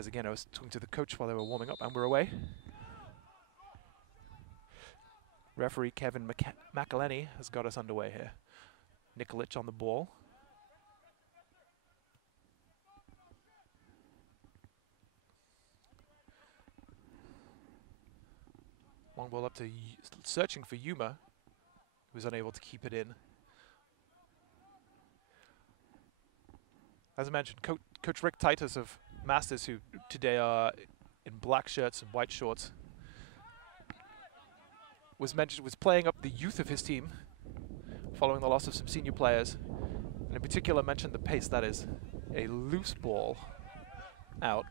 As again, I was talking to the coach while they were warming up, and we're away. Referee Kevin McElhenney has got us underway here. Nikolic on the ball. Long ball up to searching for Yuma, who was unable to keep it in. As I mentioned, Coach Rick Titus of Masters, who today are in black shirts and white shorts, was playing up the youth of his team following the loss of some senior players, and in particular mentioned the pace. That is a loose ball out.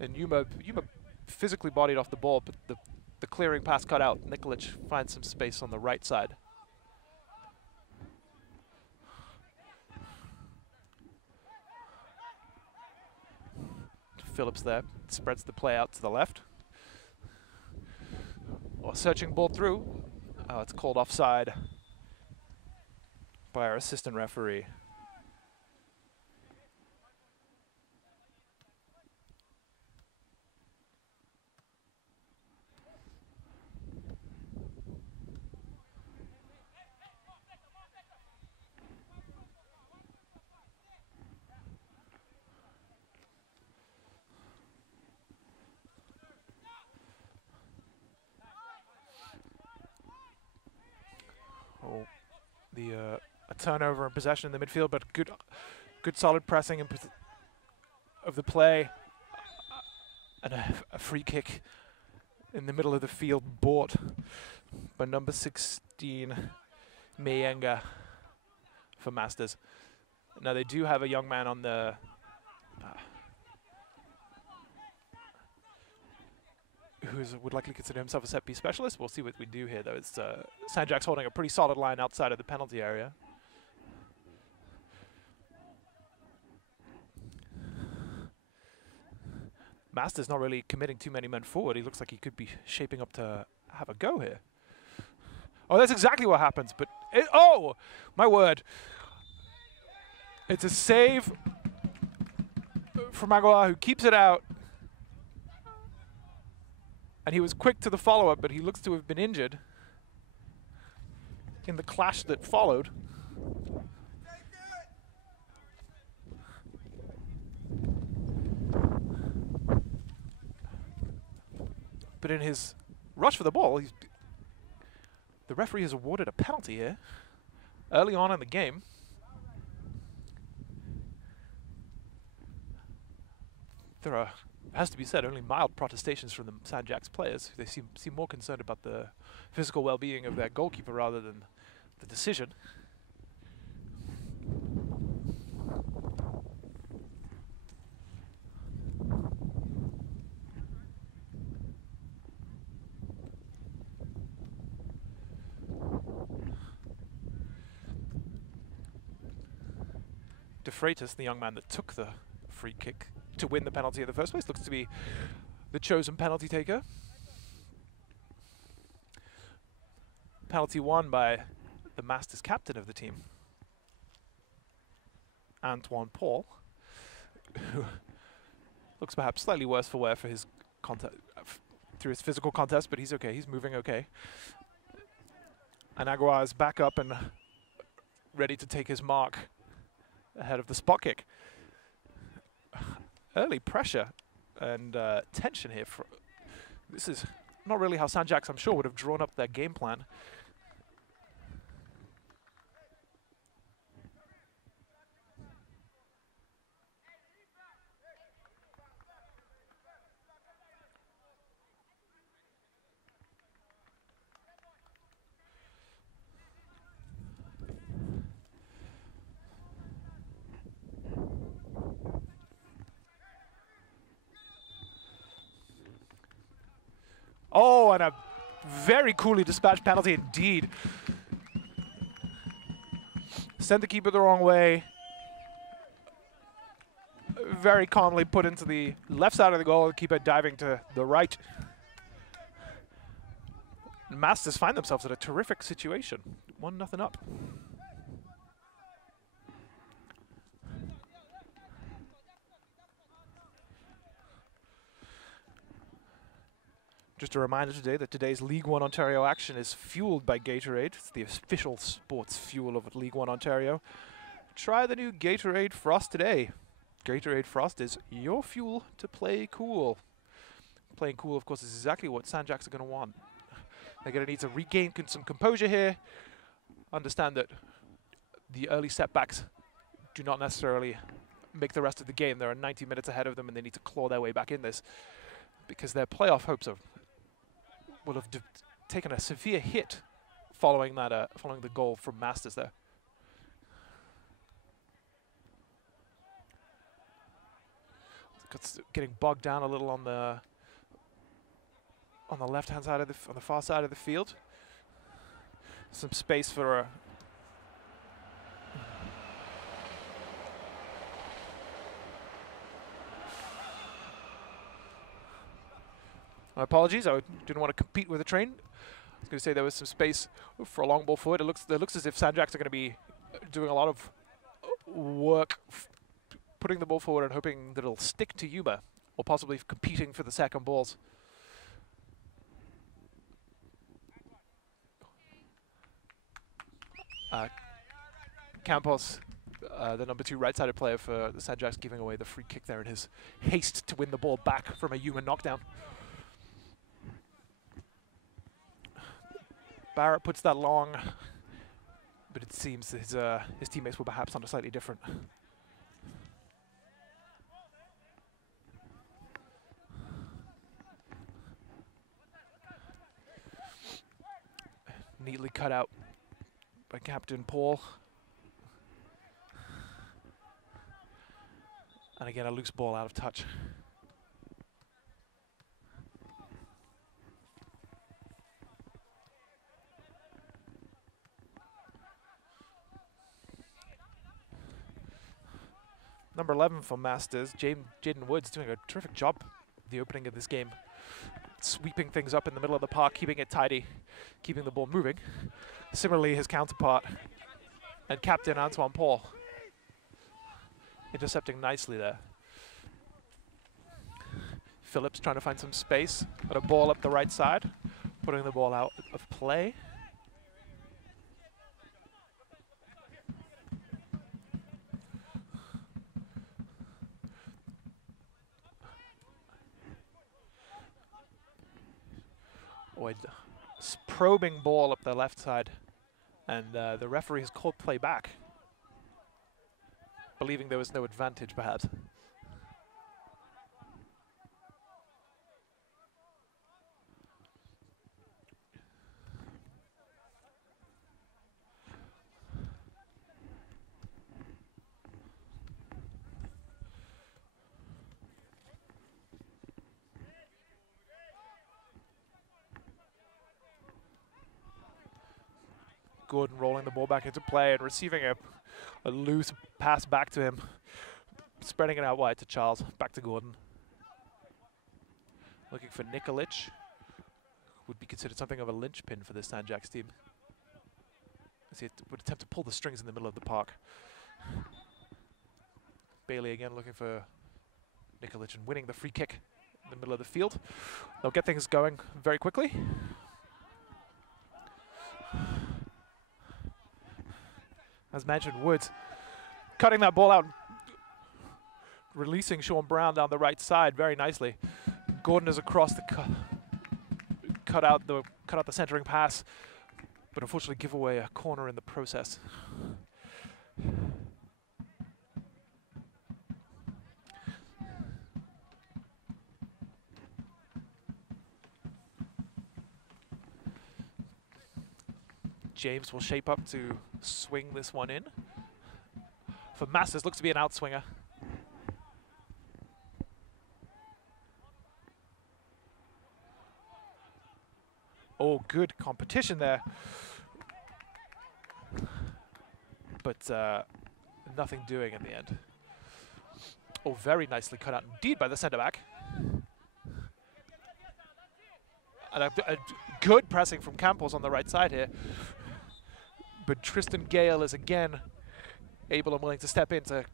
And Yuma physically bodied off the ball, but the clearing pass cut out. Nikolic finds some space on the right side. Phillips there spreads the play out to the left. Well, searching ball through. Oh, it's called offside by our assistant referee. A turnover and possession in the midfield, but good solid pressing and of the play, and a free kick in the middle of the field bought by number 16 Mayenga for Masters. Now they do have a young man on the who would likely consider himself a set-piece specialist. We'll see what we do here, though. It's Sanjaxx holding a pretty solid line outside of the penalty area. Master's not really committing too many men forward. He looks like he could be shaping up to have a go here. Oh, that's exactly what happens, but... oh! My word. It's a save from Aguilar, who keeps it out. And he was quick to the follow-up, but he looks to have been injured in the clash that followed. But in his rush for the ball, the referee has awarded a penalty here early on in the game. There are, has to be said, only mild protestations from the Sanjaxx players. They seem more concerned about the physical well-being of their goalkeeper rather than the decision. De Freitas, the young man that took the free kick to win the penalty in the first place, looks to be the chosen penalty taker. Penalty won by the Masters captain of the team, Antoine Paul, who looks perhaps slightly worse for wear for his through his physical contest, but he's okay. He's moving okay. And Aguilar is back up and ready to take his mark ahead of the spot kick. Early pressure and tension here. This is not really how Sanjaxx, I'm sure, would have drawn up their game plan. Oh, and a very coolly dispatched penalty indeed. Sent the keeper the wrong way. Very calmly put into the left side of the goal, the keeper diving to the right. Masters find themselves in a terrific situation. 1-0 up. Just a reminder today that today's League One Ontario action is fueled by Gatorade. It's the official sports fuel of League One Ontario. Try the new Gatorade Frost today. Gatorade Frost is your fuel to play cool. Playing cool, of course, is exactly what Sanjaxx are going to want. They're going to need to regain some composure here. Understand that the early setbacks do not necessarily make the rest of the game. There are 90 minutes ahead of them, and they need to claw their way back in this because their playoff hopes will have taken a severe hit following that, following the goal from Masters there. Getting bogged down a little on the left-hand side of on the far side of the field. Some space for my apologies, I didn't want to compete with the train. I was going to say there was some space for a long ball forward. It looks as if Sanjaxx are going to be doing a lot of work putting the ball forward and hoping that it'll stick to Yuma, or possibly competing for the second balls. Campos, the number 2 right-sided player for the Sanjaxx, giving away the free kick there in his haste to win the ball back from a human knockdown. Barrett puts that long, but it seems that his teammates were perhaps on a slightly different. Neatly cut out by Captain Paul. And again, a loose ball out of touch. Number 11 for Masters, Jaden Woods, doing a terrific job at the opening of this game. Sweeping things up in the middle of the park, keeping it tidy, keeping the ball moving. Similarly, his counterpart and captain Antoine Paul intercepting nicely there. Phillips trying to find some space, got a ball up the right side, putting the ball out of play. Probing ball up the left side, and the referee has called play back, believing there was no advantage perhaps. Gordon rolling the ball back into play and receiving a loose pass back to him. Spreading it out wide to Charles. Back to Gordon. Looking for Nikolic. Would be considered something of a linchpin for this Sanjaxx team, as he would attempt to pull the strings in the middle of the park. Bailey again looking for Nikolic and winning the free kick in the middle of the field. They'll get things going very quickly. As mentioned, Woods cutting that ball out, releasing Sean Brown down the right side very nicely. Gordon is across the cut out the centering pass, but unfortunately give away a corner in the process. James will shape up to swing this one in. For Masters, looks to be an outswinger. Oh, good competition there. But nothing doing in the end. Oh, very nicely cut out indeed by the centre back. And a good pressing from Campos on the right side here. But Tristan Gale is again able and willing to step in to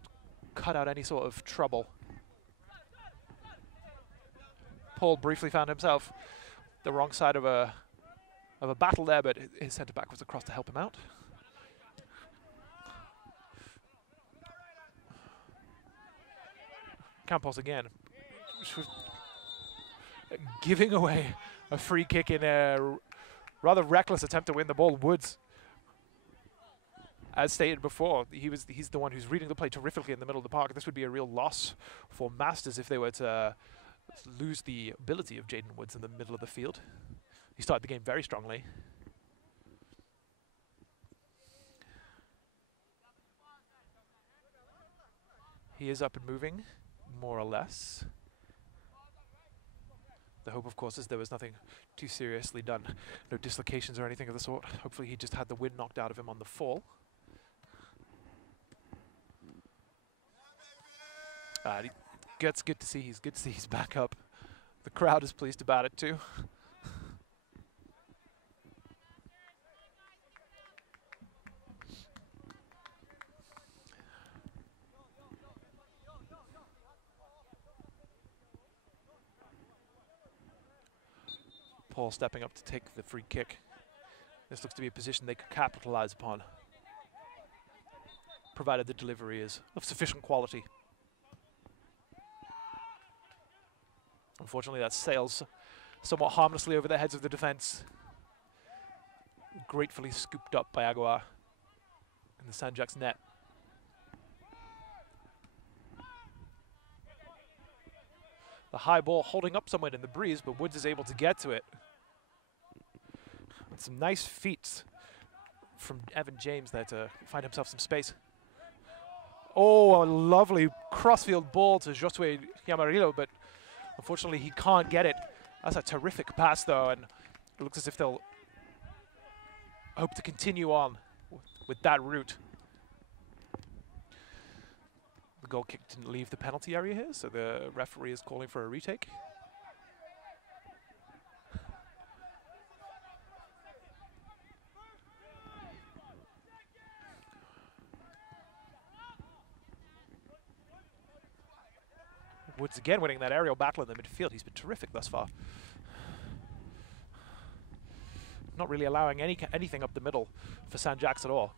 cut out any sort of trouble. Paul briefly found himself the wrong side of a battle there, but his centre back was across to help him out. Campos again, giving away a free kick in a rather reckless attempt to win the ball. Woods, as stated before, he's the one who's reading the play terrifically in the middle of the park. This would be a real loss for Masters if they were to lose the ability of Jaden Woods in the middle of the field. He started the game very strongly. He is up and moving, more or less. The hope, of course, is there was nothing too seriously done. No dislocations or anything of the sort. Hopefully he just had the wind knocked out of him on the fall. It's good to see. He's back up. The crowd is pleased about it too. Paul stepping up to take the free kick. This looks to be a position they could capitalize upon, provided the delivery is of sufficient quality. Unfortunately, that sails somewhat harmlessly over the heads of the defense. Gratefully scooped up by Aguiar in the Sanjaxx net. The high ball holding up somewhat in the breeze, but Woods is able to get to it. And some nice feats from Evan James there to find himself some space. Oh, a lovely crossfield ball to Josue Yamarillo, but unfortunately he can't get it. That's a terrific pass though, and it looks as if they'll hope to continue on with that route. The goal kick didn't leave the penalty area here, so the referee is calling for a retake. Woods again winning that aerial battle in the midfield. He's been terrific thus far. Not really allowing anything up the middle for Sanjaxx at all.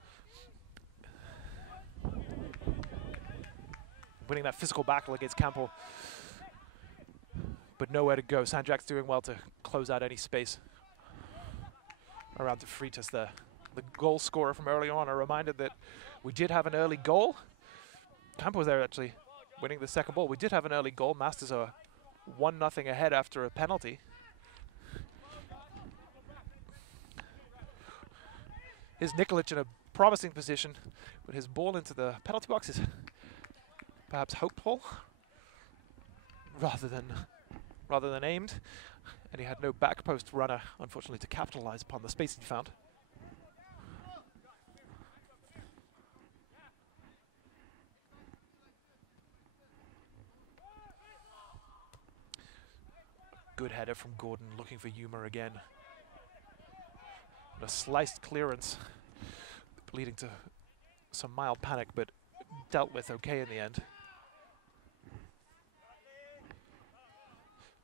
Winning that physical battle against Campbell, but nowhere to go. Sanjaxx doing well to close out any space around De Freitas, the goal scorer from early on. A reminder that we did have an early goal. Campbell was there actually, winning the second ball. We did have an early goal. Masters are 1-0 ahead after a penalty. Here's Nikolic in a promising position, but his ball into the penalty box is perhaps hopeful rather than aimed, and he had no back post runner, unfortunately, to capitalize upon the space he found. Good header from Gordon, looking for Yuma again. And a sliced clearance, leading to some mild panic, but dealt with okay in the end.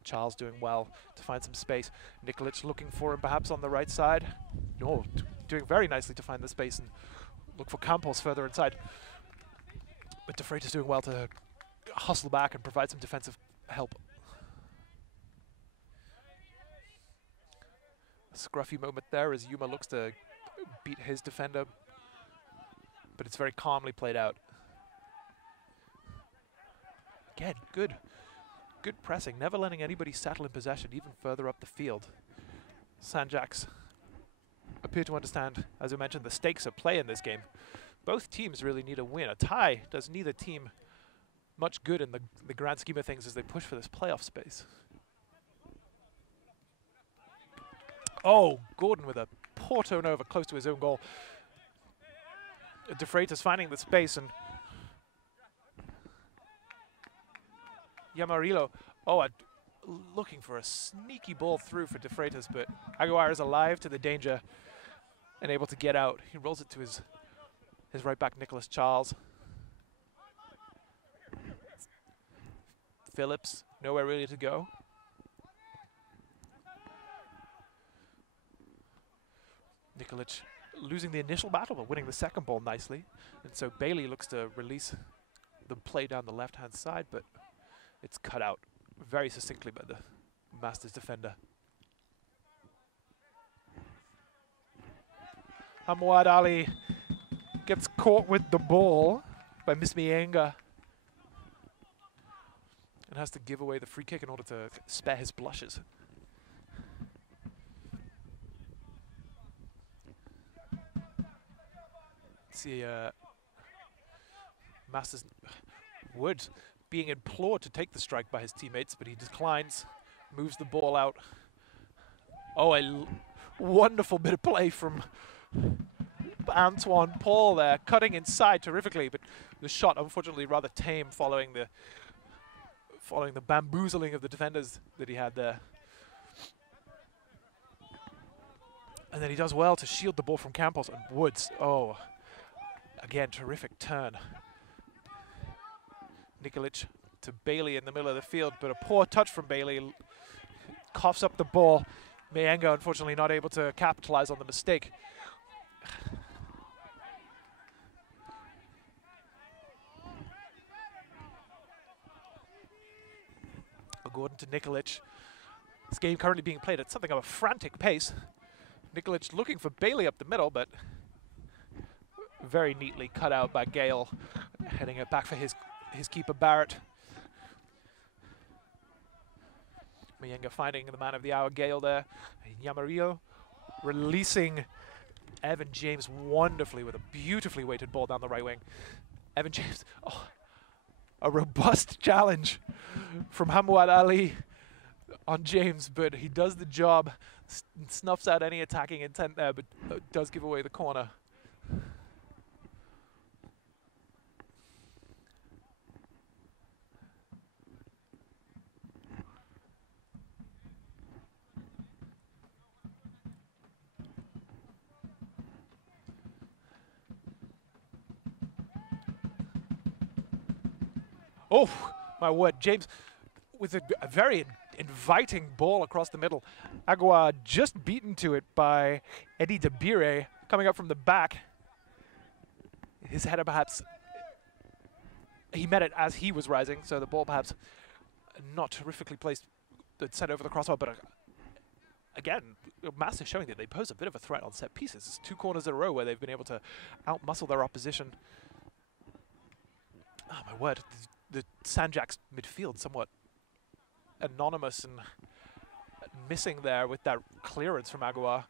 Charles doing well to find some space. Nikolic looking for him perhaps on the right side. No, doing very nicely to find the space and look for Campos further inside. But De Freitas doing well to hustle back and provide some defensive help. Scruffy moment there as Yuma looks to beat his defender, but it's very calmly played out. Again, good pressing, never letting anybody settle in possession even further up the field. Sanjaxx appear to understand, as I mentioned, the stakes at play in this game. Both teams really need a win. A tie does neither team much good in the grand scheme of things as they push for this playoff space. Oh, Gordon with a poor turnover close to his own goal. De Freitas finding the space, and Yamarillo, looking for a sneaky ball through for De Freitas, but Aguiar is alive to the danger and able to get out. He rolls it to his right back, Nicholas Charles. Phillips, nowhere really to go. Nikolic losing the initial battle, but winning the second ball nicely. And so Bailey looks to release the play down the left-hand side, but it's cut out very succinctly by the Masters defender. Hamouad Ali gets caught with the ball by Miss Mienga and has to give away the free kick in order to spare his blushes. See Masters Wood being implored to take the strike by his teammates, but he declines, moves the ball out. Oh, a wonderful bit of play from Antoine Paul there, cutting inside terrifically, but the shot unfortunately rather tame following the bamboozling of the defenders that he had there. And then he does well to shield the ball from Campos, and Woods, oh, again, terrific turn. Nikolic to Bailey in the middle of the field, but a poor touch from Bailey. Coughs up the ball. Mienga, unfortunately, not able to capitalize on the mistake. Gordon to Nikolic. This game currently being played at something of a frantic pace. Nikolic looking for Bailey up the middle, but very neatly cut out by Gale, heading it back for his keeper Barrett. Mienga finding the man of the hour, Gale there. Yamarillo releasing Evan James wonderfully with a beautifully weighted ball down the right wing. Evan James, oh, a robust challenge from Hamouad Ali on James, but he does the job, snuffs out any attacking intent there, but does give away the corner. Oh, my word. James with a very inviting ball across the middle. Agua just beaten to it by Eddie Dabire coming up from the back. His header perhaps, he met it as he was rising, so the ball perhaps not terrifically placed, sent over the crossbar, but again, Masters showing that they pose a bit of a threat on set pieces. It's 2 corners in a row where they've been able to outmuscle their opposition. Oh my word. The Sanjaxx midfield somewhat anonymous and missing there with that clearance from Agua.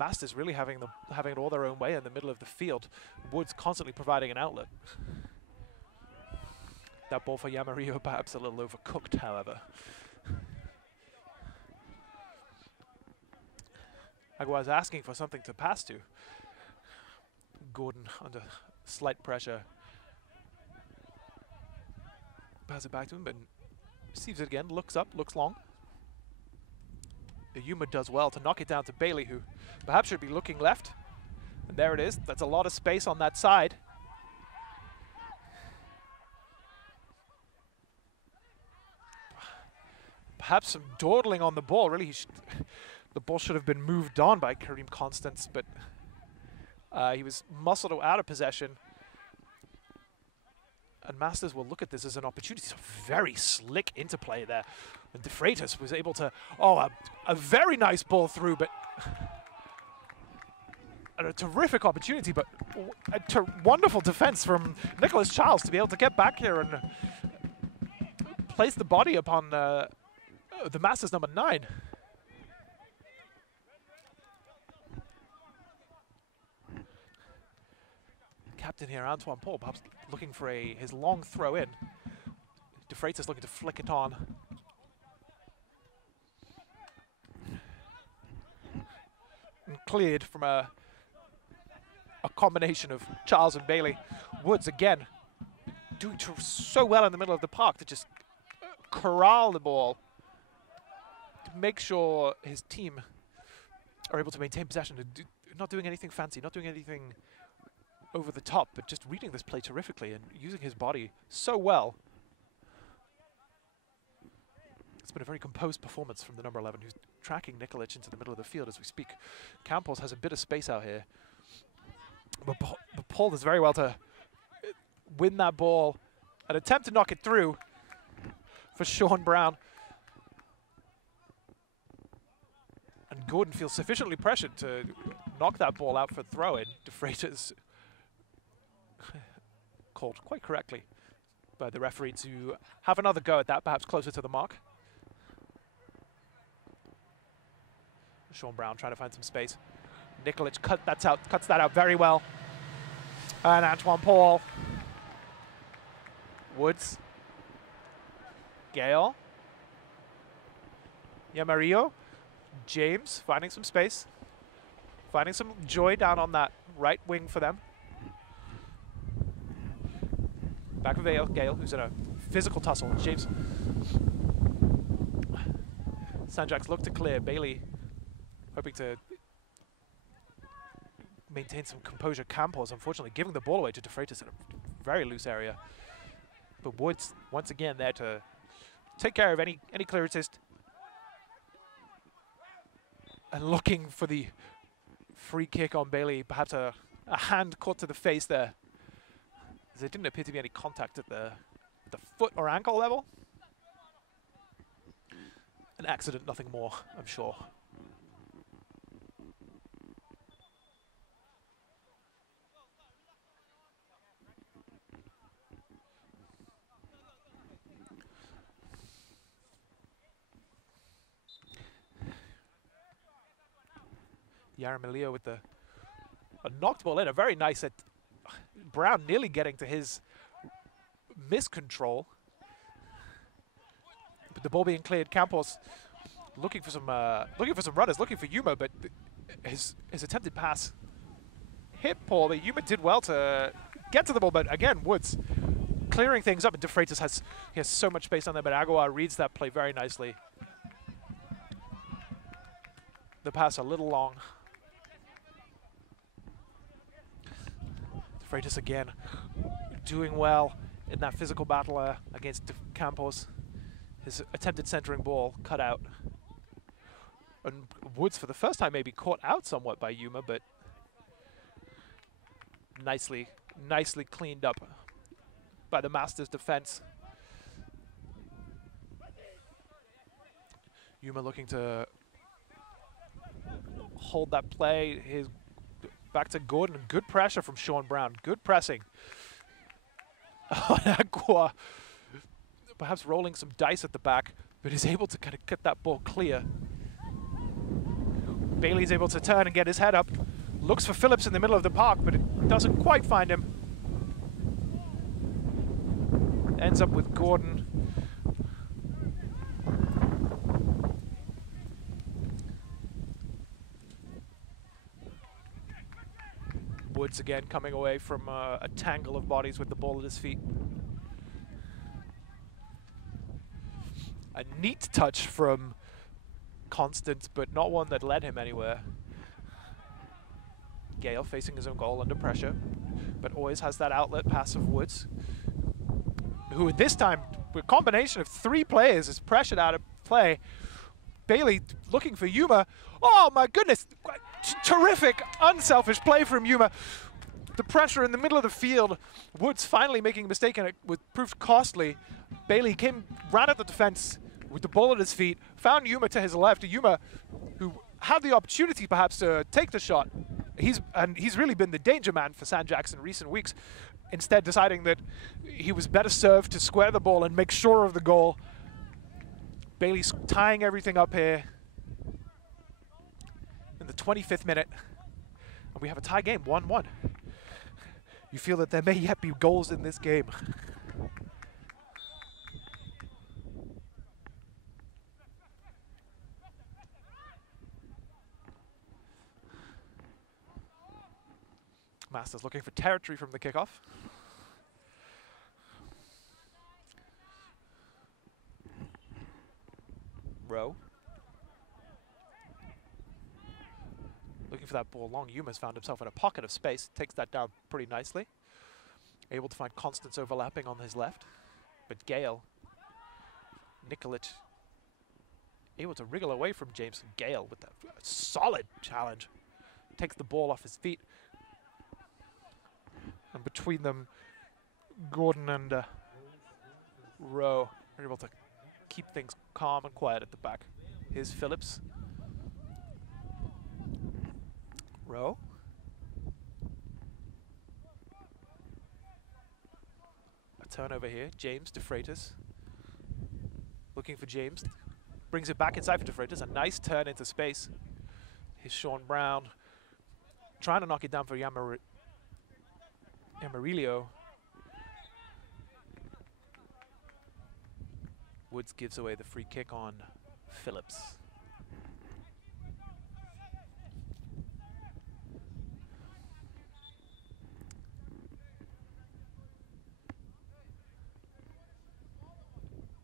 Masters really having it all their own way in the middle of the field. Woods constantly providing an outlet. That ball for Yamarillo perhaps a little overcooked, however. Agua's asking for something to pass to. Gordon under slight pressure. Pass it back to him, but receives it again, looks up, looks long. Yuma does well to knock it down to Bailey, who perhaps should be looking left. And there it is. That's a lot of space on that side. Perhaps some dawdling on the ball. Really, the ball should have been moved on by Kareem Constance, but he was muscled out of possession. And Masters will look at this as an opportunity. It's a very slick interplay there. And De Freitas was able to, a very nice ball through, but a terrific opportunity, but a wonderful defense from Nicholas Charles to be able to get back here and place the body upon the Masters number 9. Captain here, Antoine Paul, perhaps looking for his long throw in. De Freitas looking to flick it on. And cleared from a combination of Charles and Bailey. Woods again doing so well in the middle of the park to just corral the ball to make sure his team are able to maintain possession, not doing anything fancy, not doing anything over the top, but just reading this play terrifically and using his body so well. It's been a very composed performance from the number 11, who's tracking Nikolic into the middle of the field as we speak. Campos has a bit of space out here. But Paul does very well to win that ball and attempt to knock it through for Sean Brown. And Gordon feels sufficiently pressured to knock that ball out for throw-in. De Freitas called quite correctly by the referee to have another go at that, perhaps closer to the mark. Sean Brown trying to find some space. Nikolic cuts that out very well. And Antoine Paul. Woods. Gale. Yamarillo. James finding some space. Finding some joy down on that right wing for them. Back with Gale, who's in a physical tussle. James. Sanjaxx looked to clear. Bailey hoping to maintain some composure. Campos, unfortunately, giving the ball away to De Freitas in a very loose area. But Woods, once again, there to take care of any clearances. And looking for the free kick on Bailey. Perhaps a hand caught to the face there. There didn't appear to be any contact at the foot or ankle level. An accident, nothing more, I'm sure. Yamarillo with a knocked ball in, a very nice at Brown nearly getting to his miscontrol. But the ball being cleared, Campos looking for some runners, looking for Yuma, but his attempted pass hit Paul, but Yuma did well to get to the ball, but again, Woods clearing things up, and De Freitas has so much space on there, but Aguilar reads that play very nicely. The pass a little long. Freitas again doing well in that physical battle against Campos. His attempted centering ball cut out. And Woods for the first time maybe caught out somewhat by Yuma, but nicely cleaned up by the Masters defense. Yuma looking to hold that play. His back to Gordon, and good pressure from Sean Brown. Good pressing. Aqua perhaps rolling some dice at the back, but is able to kind of get that ball clear. Bailey's able to turn and get his head up. Looks for Phillips in the middle of the park, but it doesn't quite find him. Ends up with Gordon. Woods again coming away from a tangle of bodies with the ball at his feet. A neat touch from Constant, but not one that led him anywhere. Gale facing his own goal under pressure, but always has that outlet pass of Woods, who at this time, with a combination of three players, is pressured out of play. Bailey looking for Yuma. Oh my goodness, terrific, unselfish play from Yuma. The pressure in the middle of the field. Woods finally making a mistake, and it proved costly. Bailey ran at the defense with the ball at his feet, found Yuma to his left. Yuma, who had the opportunity perhaps to take the shot. He's really been the danger man for Sanjaxx in recent weeks, instead deciding that he was better served to square the ball and make sure of the goal. Bailey's tying everything up here in the 25th minute. And we have a tie game, 1-1. You feel that there may yet be goals in this game. Masters looking for territory from the kickoff. Rowe. Looking for that ball long. Yuma's found himself in a pocket of space. Takes that down pretty nicely. Able to find Constance overlapping on his left. But Gale, Nikolic able to wriggle away from James. Gale with a solid challenge. Takes the ball off his feet. And between them, Gordon and Rowe are able to keep things calm and quiet at the back. Here's Phillips. Rowe. A turnover here. James, De Freitas. Looking for James. Brings it back inside for De Freitas. A nice turn into space. Here's Sean Brown. Trying to knock it down for Yamarilio. Woods gives away the free kick on Phillips.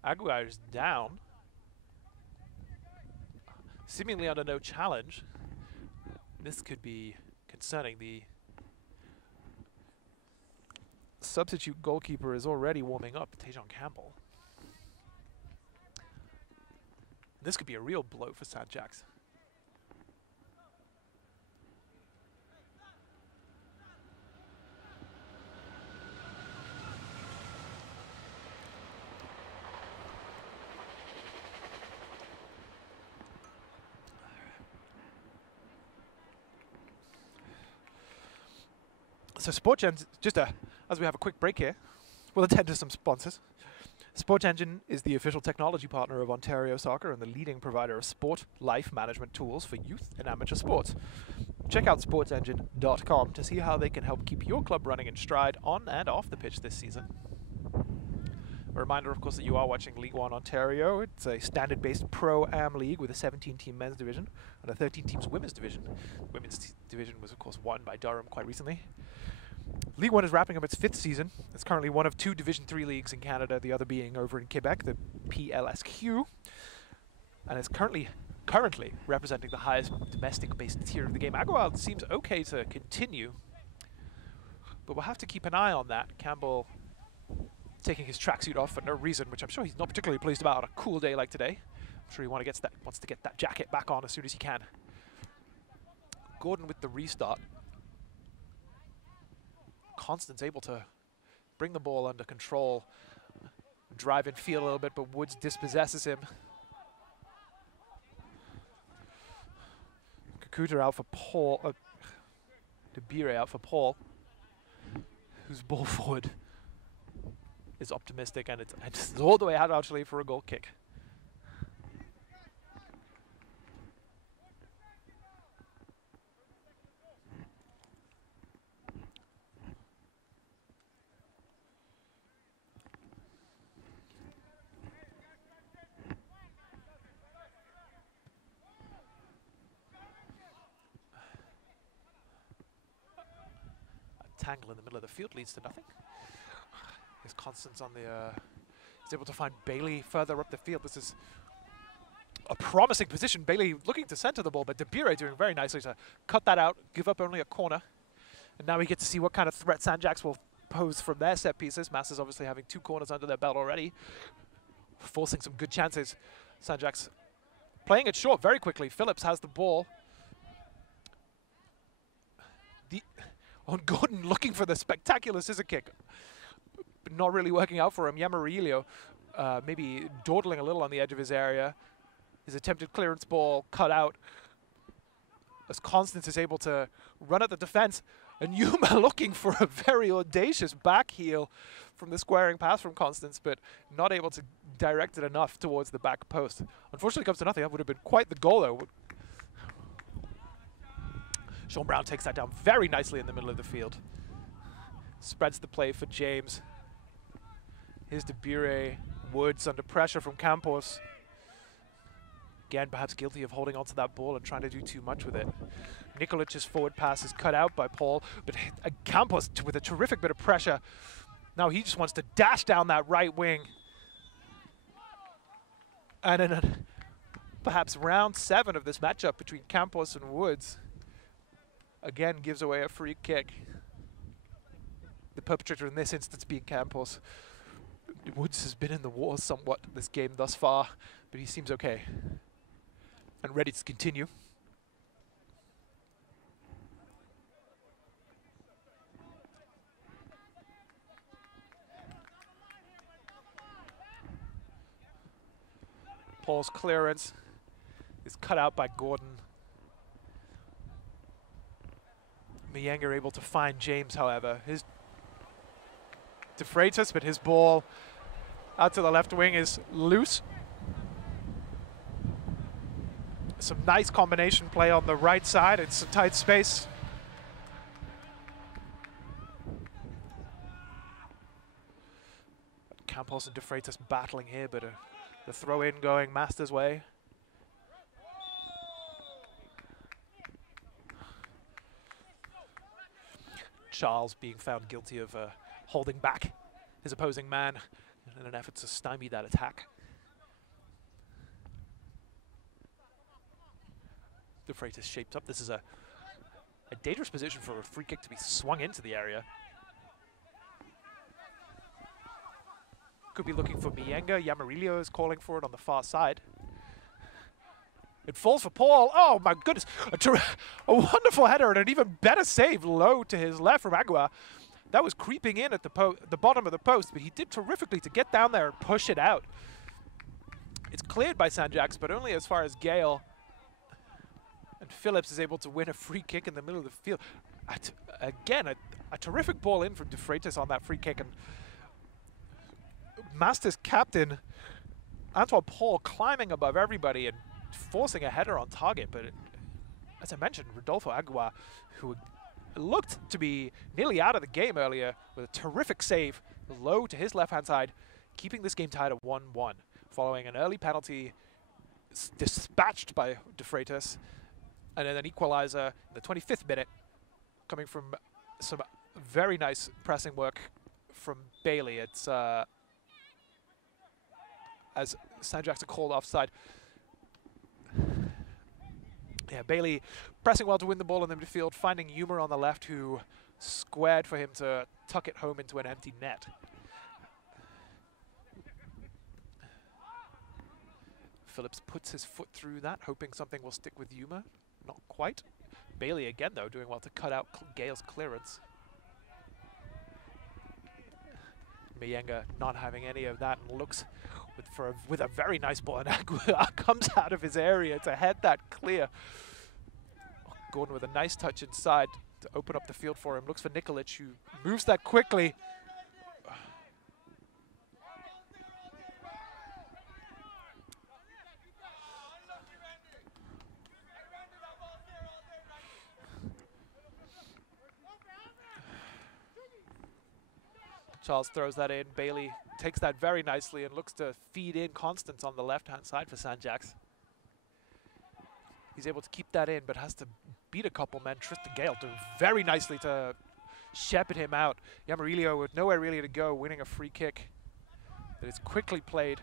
Aguirre's down. Seemingly under no challenge. This could be concerning. The substitute goalkeeper is already warming up, Tajon Campbell. This could be a real blow for Sanjaxx. So SportsEngine, as we have a quick break here, we'll attend to some sponsors. SportsEngine is the official technology partner of Ontario Soccer and the leading provider of sport life management tools for youth and amateur sports. Check out sportsengine.com to see how they can help keep your club running in stride on and off the pitch this season. A reminder, of course, that you are watching League One Ontario. It's a standard-based Pro-Am league with a 17-team men's division and a 13-teams women's division. The women's division was, of course, won by Durham quite recently. League One is wrapping up its 5th season. It's currently one of 2 Division 3 leagues in Canada, the other being over in Quebec, the PLSQ. And it's currently representing the highest domestic-based tier of the game. Aguirre seems okay to continue, but we'll have to keep an eye on that. Campbell taking his tracksuit off for no reason, which I'm sure he's not particularly pleased about on a cool day like today. I'm sure he wants to get that jacket back on as soon as he can. Gordon with the restart. Constance able to bring the ball under control, drive in field a little bit, but Woods dispossesses him. Kakuta out for Paul, De Bire out for Paul, whose ball forward is optimistic, and it's all the way out actually for a goal kick. Tangle in the middle of the field leads to nothing. Here's Constance on the is able to find Bailey further up the field. This is a promising position. Bailey looking to center the ball, but De Bire doing very nicely to cut that out, give up only a corner. And now we get to see what kind of threat Sanjaxx will pose from their set pieces. Masters obviously having 2 corners under their belt already, forcing some good chances. Sanjaxx playing it short very quickly. Phillips has the ball. On Gordon looking for the spectacular scissor kick, but not really working out for him. Yamarilio maybe dawdling a little on the edge of his area. His attempted clearance ball cut out as Constance is able to run at the defense. And Yuma looking for a very audacious back heel from the squaring pass from Constance, but not able to direct it enough towards the back post. Unfortunately, comes to nothing. That would have been quite the goal, though. Sean Brown takes that down very nicely in the middle of the field. Spreads the play for James. Here's De Bire. Woods under pressure from Campos. Again, perhaps guilty of holding onto that ball and trying to do too much with it. Nikolic's forward pass is cut out by Paul, but Campos with a terrific bit of pressure. Now he just wants to dash down that right wing. And in perhaps round 7 of this matchup between Campos and Woods, again gives away a free kick. The perpetrator in this instance being Campos. Woods has been in the war somewhat this game thus far, but he seems okay. and ready to continue. Paul's clearance is cut out by Gordon. Miyenga able to find James, however. His De Freitas, but his ball out to the left wing is loose. Some nice combination play on the right side. It's a tight space. Campos and De Freitas battling here, but the throw-in going Master's way. Charles being found guilty of holding back his opposing man in an effort to stymie that attack. De Freitas shaped up. This is a dangerous position for a free kick to be swung into the area. Could be looking for Miyenga. Yamarillo is calling for it on the far side. It falls for Paul. Oh my goodness. A wonderful header and an even better save low to his left from Agua. That was creeping in at the bottom of the post, but he did terrifically to get down there and push it out. It's cleared by Sanjaxx, but only as far as Gale. And Phillips is able to win a free kick in the middle of the field. Again, a terrific ball in from De Freitas on that free kick. And Master's captain, Antoine Paul, climbing above everybody and forcing a header on target. But as I mentioned, Rodolfo Agua, who looked to be nearly out of the game earlier with a terrific save low to his left-hand side, keeping this game tied at 1-1, following an early penalty dispatched by De Freitas, and then an equalizer in the 25th minute, coming from some very nice pressing work from Bailey. It's as Sanjaxx called offside. Yeah, Bailey pressing well to win the ball in the midfield, finding Yuma on the left, who squared for him to tuck it home into an empty net. Phillips puts his foot through that, hoping something will stick with Yuma. Not quite. Bailey again, though, doing well to cut out Gale's clearance. Miyenga not having any of that and looks with a very nice ball, and Agua comes out of his area to head that clear. Oh, Gordon with a nice touch inside to open up the field for him. Looks for Nikolic, who moves that quickly. Charles throws that in. Bailey takes that very nicely and looks to feed in Constance on the left-hand side for Sanjaxx. He's able to keep that in, but has to beat a couple men. Tristan Gale doing very nicely to shepherd him out. Yamarillo with nowhere really to go, winning a free kick that is quickly played.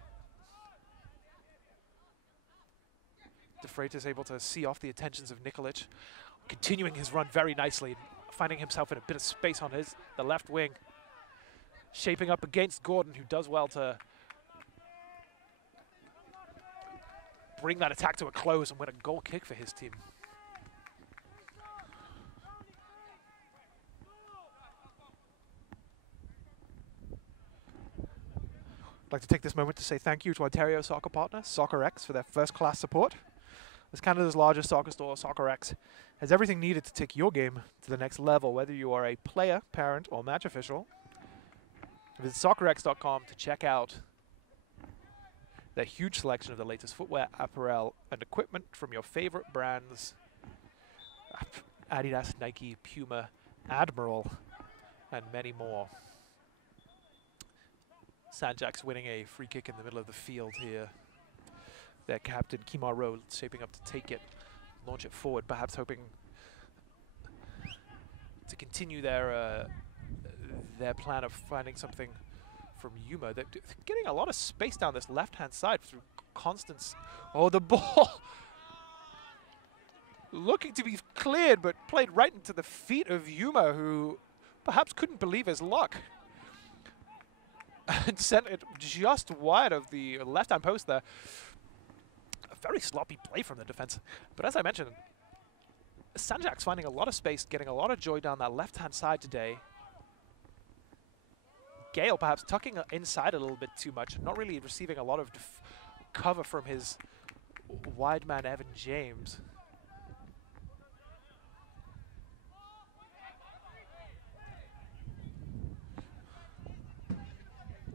De Freitas able to see off the attentions of Nikolic, continuing his run very nicely, finding himself in a bit of space on the left wing. Shaping up against Gordon, who does well to bring that attack to a close and win a goal kick for his team. I'd like to take this moment to say thank you to Ontario soccer partner, Sanjaxx, for their first-class support. As Canada's largest soccer store, Sanjaxx has everything needed to take your game to the next level, whether you are a player, parent, or match official. Visit Sanjaxx.com to check out their huge selection of the latest footwear, apparel, and equipment from your favorite brands: Adidas, Nike, Puma, Admiral, and many more. Sanjaxx winning a free kick in the middle of the field here. Their captain, Kimar Rowe, shaping up to take it, launch it forward, perhaps hoping to continue their plan of finding something from Yuma. They're getting a lot of space down this left-hand side through Constance. Oh, the ball looking to be cleared, but played right into the feet of Yuma, who perhaps couldn't believe his luck. And sent it just wide of the left-hand post there. very sloppy play from the defense. But as I mentioned, Sanjaxx finding a lot of space, getting a lot of joy down that left-hand side today. Gale perhaps tucking inside a little bit too much, not really receiving a lot of cover from his wide man Evan James.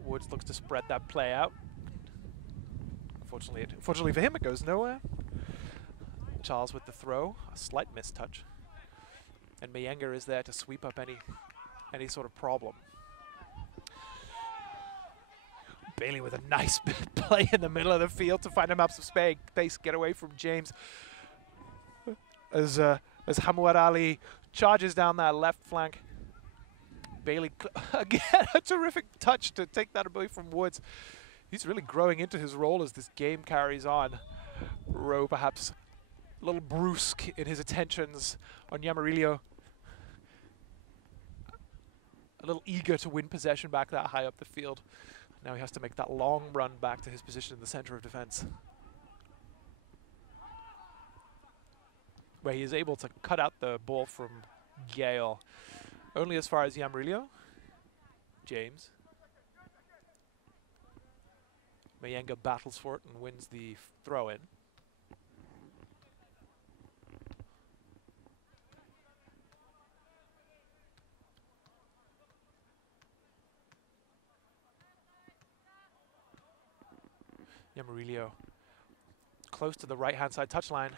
Woods looks to spread that play out. Unfortunately for him, it goes nowhere. Charles with the throw, a slight mistouch. And Mayenga is there to sweep up any sort of problem. Bailey with a nice play in the middle of the field to find him up some space, get away from James. As Hamouad Ali charges down that left flank. Bailey, again, a terrific touch to take that away from Woods. He's really growing into his role as this game carries on. Rowe perhaps a little brusque in his attentions on Yamarillo. A little eager to win possession back that high up the field. Now he has to make that long run back to his position in the center of defense, where he is able to cut out the ball from Gale. Only as far as Yamarillo. James. Mayenga battles for it and wins the throw-in. Yamarillo close to the right-hand side touchline.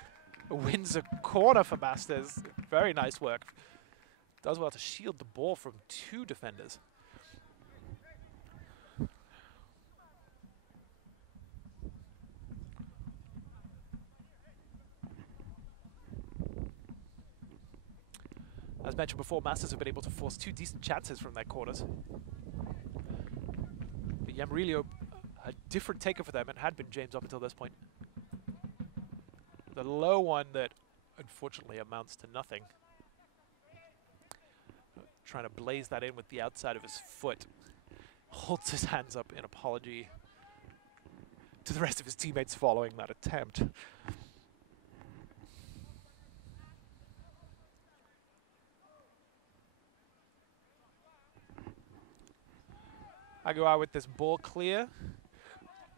Wins a corner for Masters. Very nice work. Does well to shield the ball from two defenders. As mentioned before, Masters have been able to force two decent chances from their corners. But Yamarillo, a different taker for them, and had been James up until this point. The low one that unfortunately amounts to nothing. Trying to blaze that in with the outside of his foot. Holds his hands up in apology to the rest of his teammates following that attempt. Aguilar with this ball clear.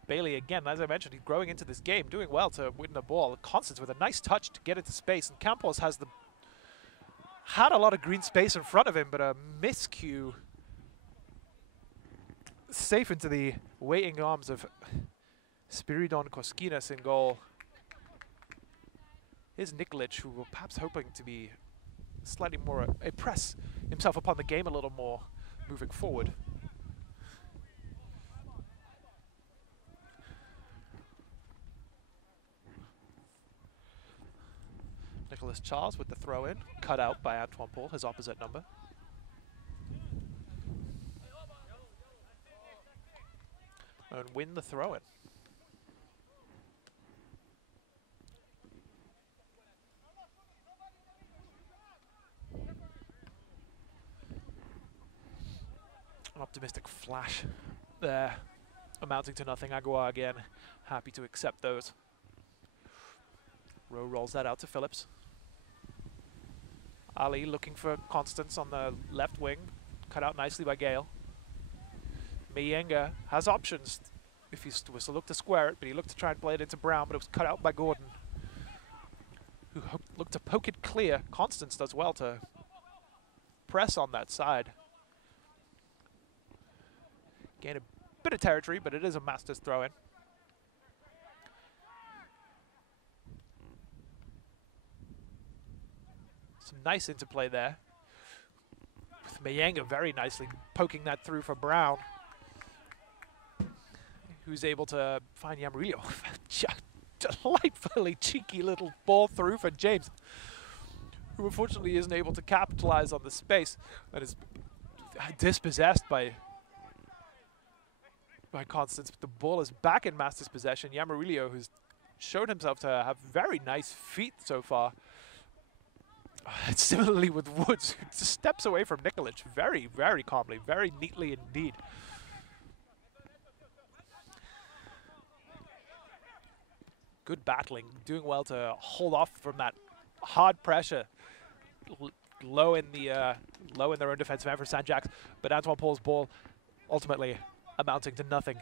Bailey again, as I mentioned, he's growing into this game, doing well to win the ball. Constance with a nice touch to get into space, and Campos had a lot of green space in front of him, but a miscue safe into the waiting arms of Spiridon Koskinas in goal. Here's Nikolic, who will perhaps hoping to be slightly more press himself upon the game a little more moving forward. Nicholas Charles with the throw-in, cut out by Antoine Paul, his opposite number. And win the throw-in. An optimistic flash there, amounting to nothing. Aguilar again, happy to accept those. Rowe rolls that out to Phillips. Ali looking for Constance on the left wing, cut out nicely by Gale. Mayenga has options if he was to look to square it, but he looked to try and play it into Brown, but it was cut out by Gordon, who looked to poke it clear. Constance does well to press on that side. Gain a bit of territory, but it is a Masters throw-in. Some nice interplay there, with Mayenga very nicely poking that through for Brown, who's able to find Yamarillo. Delightfully cheeky little ball through for James, who unfortunately isn't able to capitalize on the space and is dispossessed by Constance. But the ball is back in Masters' possession. Yamarillo, who's shown himself to have very nice feet so far. Similarly with Woods, who just steps away from Nikolic very, very calmly, very neatly indeed. Good battling, doing well to hold off from that hard pressure. Low in their own defensive end for Sanjaxx, but Antoine Paul's ball ultimately amounting to nothing.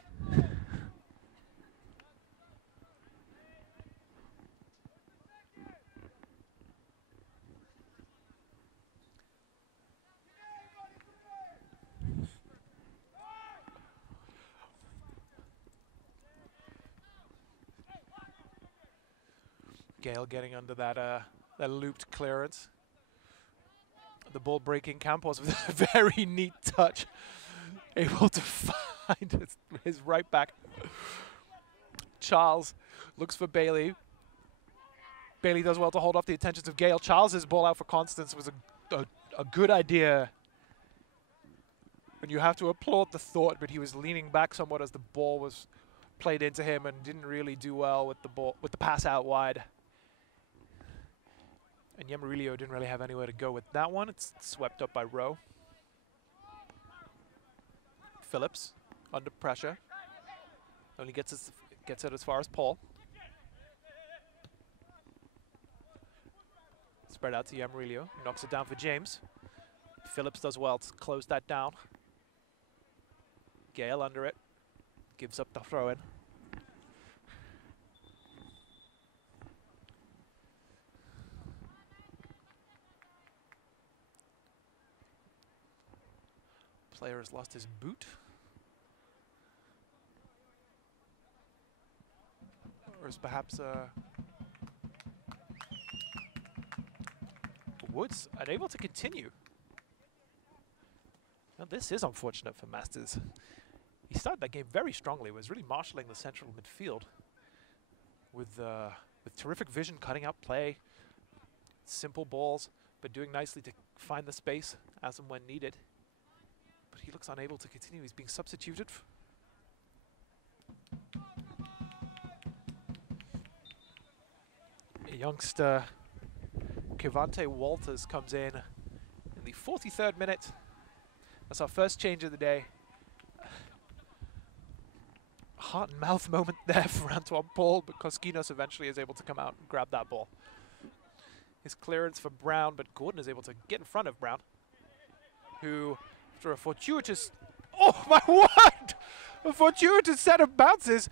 Gale getting under that looped clearance. The ball breaking Campos with a very neat touch, able to find his right back. Charles looks for Bailey. Bailey does well to hold off the attentions of Gale. Charles's ball out for Constance was a good idea. And you have to applaud the thought, but he was leaning back somewhat as the ball was played into him and didn't really do well with the pass out wide. And Yamarilio didn't really have anywhere to go with that one. It's swept up by Rowe. Phillips under pressure. Only gets it as far as Paul. Spread out to Yamarilio. Knocks it down for James. Phillips does well to close that down. Gale under it. Gives up the throw-in. Player has lost his boot. Or is perhaps Woods unable to continue. Now this is unfortunate for Masters. He started that game very strongly, was really marshalling the central midfield with terrific vision, cutting out play, simple balls, but doing nicely to find the space as and when needed. But he looks unable to continue. He's being substituted. A youngster, Kevante Walters, comes in the 43rd minute. That's our first change of the day. Heart and mouth moment there for Antoine Paul, but Koskinos eventually is able to come out and grab that ball. His clearance for Brown, but Gordon is able to get in front of Brown, who, after a fortuitous, oh my word, a fortuitous set of bounces,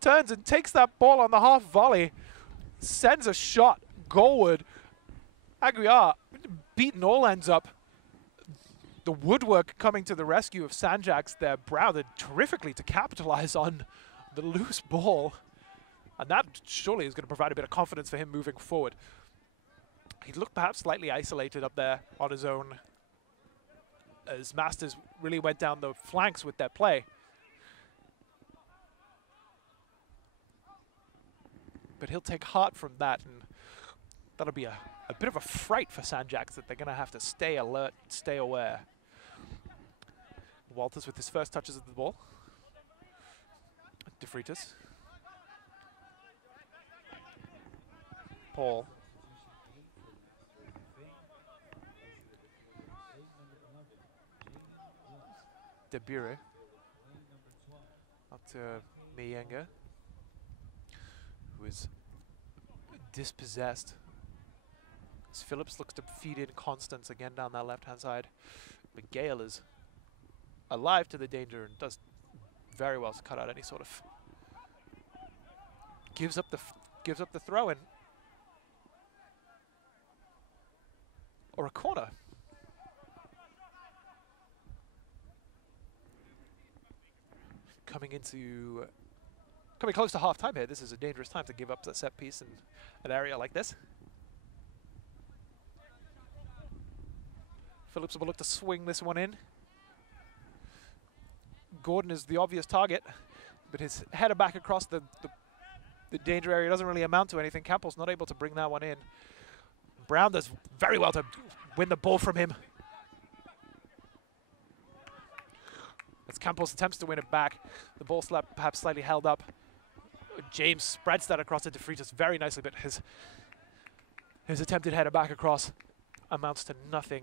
turns and takes that ball on the half volley, sends a shot goalward. Aguiar beaten all ends up. The woodwork coming to the rescue of Sanjaxx there. Brown did terrifically to capitalize on the loose ball. And that surely is going to provide a bit of confidence for him moving forward. He looked perhaps slightly isolated up there on his own, as Masters really went down the flanks with their play. But he'll take heart from that, and that'll be a bit of a fright for Sanjaxx, that they're going to have to stay alert, stay aware. Walters with his first touches of the ball. De Freitas. Paul. De Bure. Up to Miyenga, who is dispossessed. As Phillips looks to feed in Constance again down that left-hand side. But Gale is alive to the danger and does very well to cut out any sort of... Gives up the throw-in. Or a corner. Coming close to half-time here. This is a dangerous time to give up a set piece in an area like this. Phillips will look to swing this one in. Gordon is the obvious target, but his header back across the danger area doesn't really amount to anything. Campbell's not able to bring that one in. Brown does very well to win the ball from him. As Campos attempts to win it back, the ball slap perhaps slightly held up. James spreads that across to De Freitas very nicely, but his attempted header back across amounts to nothing.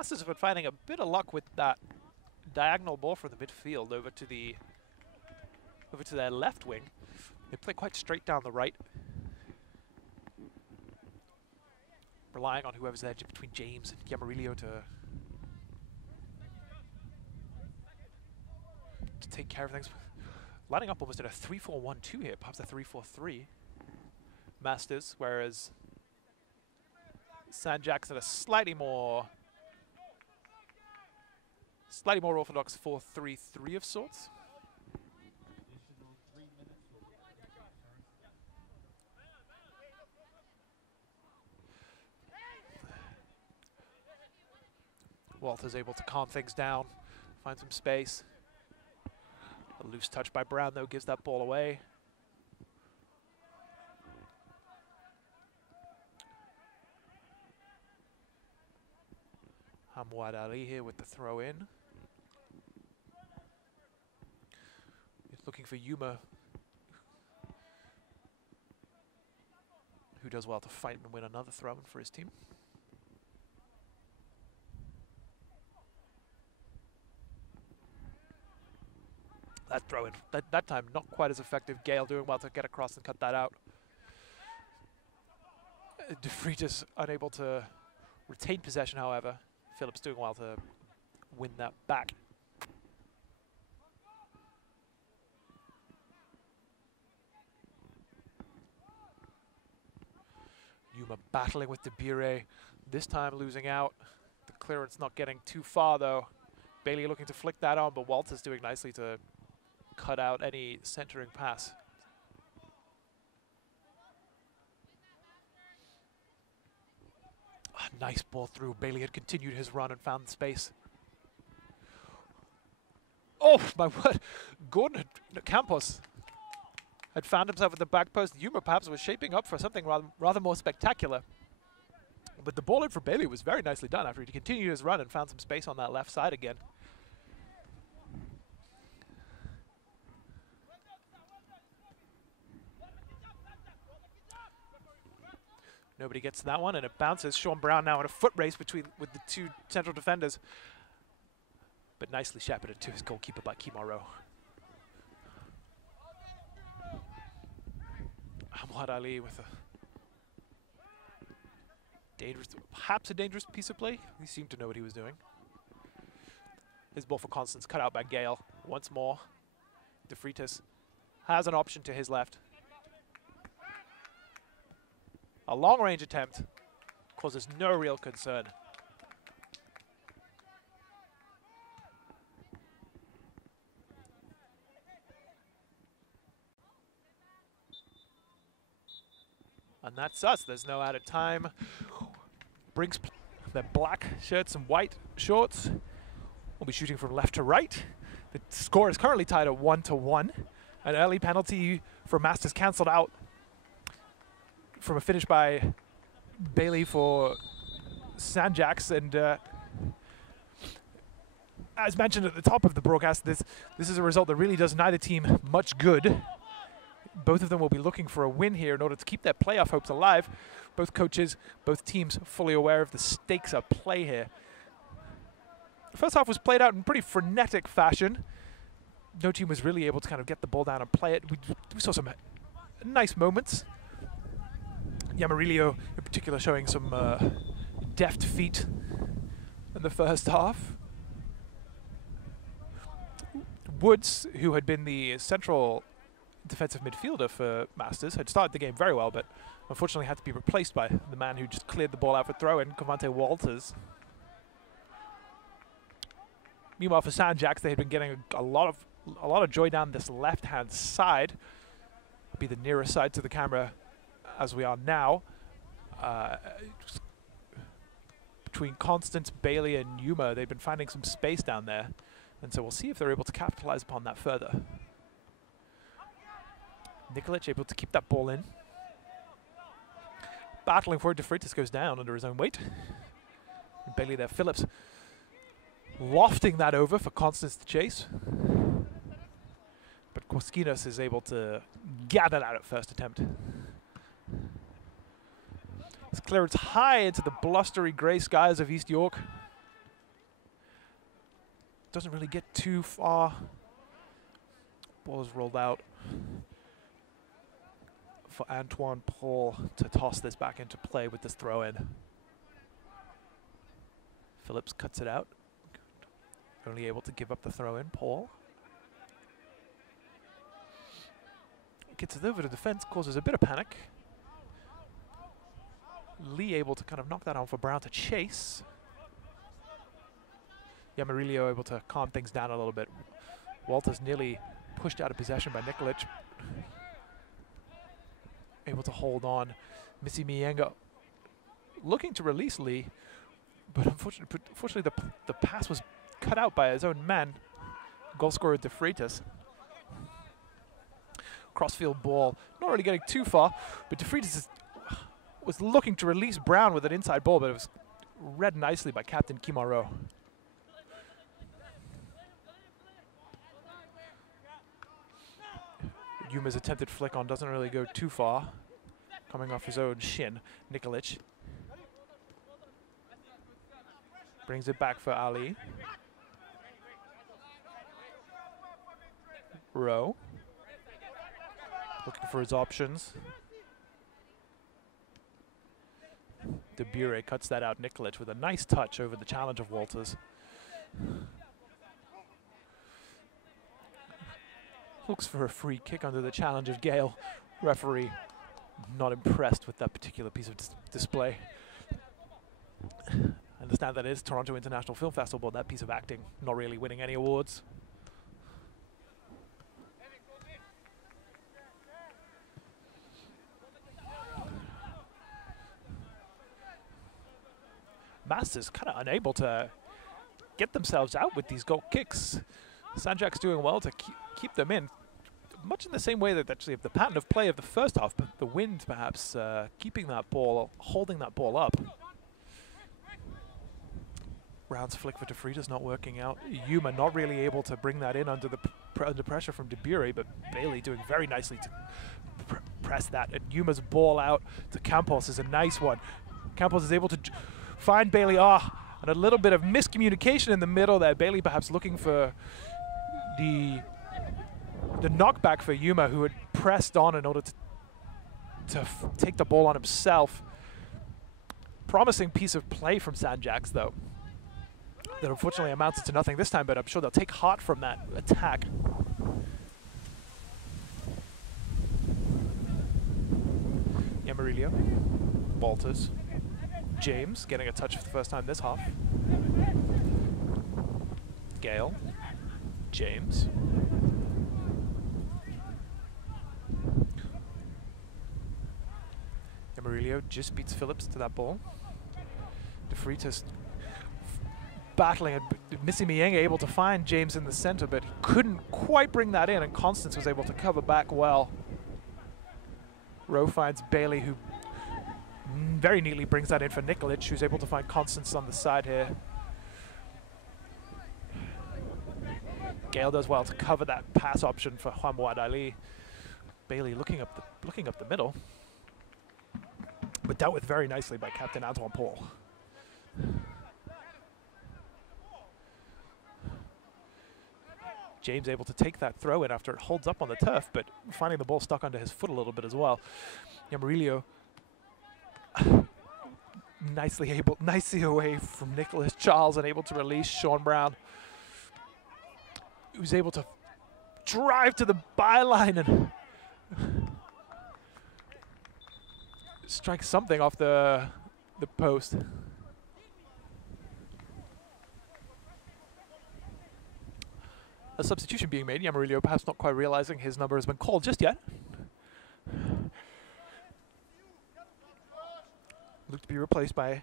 Masters have been finding a bit of luck with that diagonal ball from the midfield over to their left wing. They play quite straight down the right, relying on whoever's there between James and Yamarillo to take care of things. Lining up almost at a 3-4-1-2 here, perhaps a 3-4-3. Masters, whereas Sanjaxx at a slightly more orthodox 4-3-3 of sorts. Walter's able to calm things down, find some space. A loose touch by Brown, though, gives that ball away. Hamouad Ali here with the throw in. He's looking for Yuma, who does well to fight and win another throw in for his team. That throw in, that time not quite as effective. Gale doing well to get across and cut that out. De Vries unable to retain possession, however. Phillips doing well to win that back. Yuma battling with De Bure, this time losing out. The clearance not getting too far, though. Bailey looking to flick that on, but Walter's doing nicely to cut out any centering pass. Nice ball through. Bailey had continued his run and found space. Oh my word! Gordon Campos had found himself at the back post. Yuma perhaps was shaping up for something rather more spectacular. But the ball in for Bailey was very nicely done after he continued his run and found some space on that left side again. Nobody gets that one, and it bounces. Sean Brown now in a foot race with the two central defenders. But nicely shepherded to his goalkeeper by Kimaro. Hamouad Ali with a dangerous, perhaps a dangerous piece of play. He seemed to know what he was doing. His ball for Constance cut out by Gale. Once more, De Vries has an option to his left. A long-range attempt causes no real concern. And that's us. There's no added time. Brings their black shirts and white shorts. We'll be shooting from left to right. The score is currently tied at 1-1. An early penalty for Masters cancelled out from a finish by Bailey for Sanjaxx, and as mentioned at the top of the broadcast, this is a result that really does neither team much good. Both of them will be looking for a win here in order to keep their playoff hopes alive. Both coaches, both teams fully aware of the stakes at play here. The first half was played out in pretty frenetic fashion. No team was really able to kind of get the ball down and play it. We saw some nice moments. Yamarillo in particular showing some deft feet in the first half. Woods, who had been the central defensive midfielder for Masters, had started the game very well, but unfortunately had to be replaced by the man who just cleared the ball out for throw-in, Covante Walters. Meanwhile, for Sanjaxx, they had been getting a lot of joy down this left-hand side. Be the nearest side to the camera as we are now. Between Constance, Bailey, and Yuma, they've been finding some space down there, and so we'll see if they're able to capitalize upon that further. Nikolic able to keep that ball in. Battling for it, De Vries goes down under his own weight. And Bailey there, Phillips lofting that over for Constance to chase. But Koskinos is able to gather that at first attempt. It's clearance high into the blustery grey skies of East York. doesn't really get too far. Ball is rolled out for Antoine Paul to toss this back into play with this throw in. Phillips cuts it out. Only able to give up the throw in. Paul gets it over to defense, causes a bit of panic. Lee able to kind of knock that on for Brown to chase. Yamarillo able to calm things down a little bit. Walters nearly pushed out of possession by Nikolic. Able to hold on. Missy Mienga looking to release Lee, but unfortunately the pass was cut out by his own man, goal scorer De Freitas. Crossfield ball, not really getting too far, but De Freitas was looking to release Brown with an inside ball, but it was read nicely by Captain Kimaro. Yuma's attempted flick on doesn't really go too far, coming off his own shin. Nikolic brings it back for Ali. Rowe looking for his options. De Bure cuts that out. Nikolic with a nice touch over the challenge of Walters. Looks for a free kick under the challenge of Gale. Referee not impressed with that particular piece of display. I understand that it is Toronto International Film Festival, but that piece of acting not really winning any awards. Masters kind of unable to get themselves out with these goal kicks. Sanjaxx doing well to keep them in, much in the same way that actually the pattern of play of the first half, but the wind perhaps keeping that ball, holding that ball up. Brown's flick for De Freitas not working out. Yuma not really able to bring that in under pressure from De Bure, but Bailey doing very nicely to press that. And Yuma's ball out to Campos is a nice one. Campos is able to find Bailey. And a little bit of miscommunication in the middle there. Bailey perhaps looking for the knockback for Yuma, who had pressed on in order to take the ball on himself. Promising piece of play from Sanjaxx, though, that unfortunately amounts to nothing this time, but I'm sure they'll take heart from that attack. Yamarillo, Walters, James getting a touch for the first time this half. Gale, James. Yamarillo just beats Phillips to that ball. De Freitas battling, and Missy Mienga able to find James in the center, but he couldn't quite bring that in, and Constance was able to cover back well. Rowe finds Bailey, who very neatly brings that in for Nikolic, who's able to find Constance on the side here. Gale does well to cover that pass option for Hamouad Ali. Bailey looking up the middle, but dealt with very nicely by Captain Antoine Paul. James able to take that throw in after it holds up on the turf, but finding the ball stuck under his foot a little bit as well. Yamarillo nicely away from Nicholas Charles and able to release Sean Brown, who's able to drive to the byline and strike something off the post. A substitution being made. Yamarillo perhaps not quite realizing his number has been called just yet. Looked to be replaced by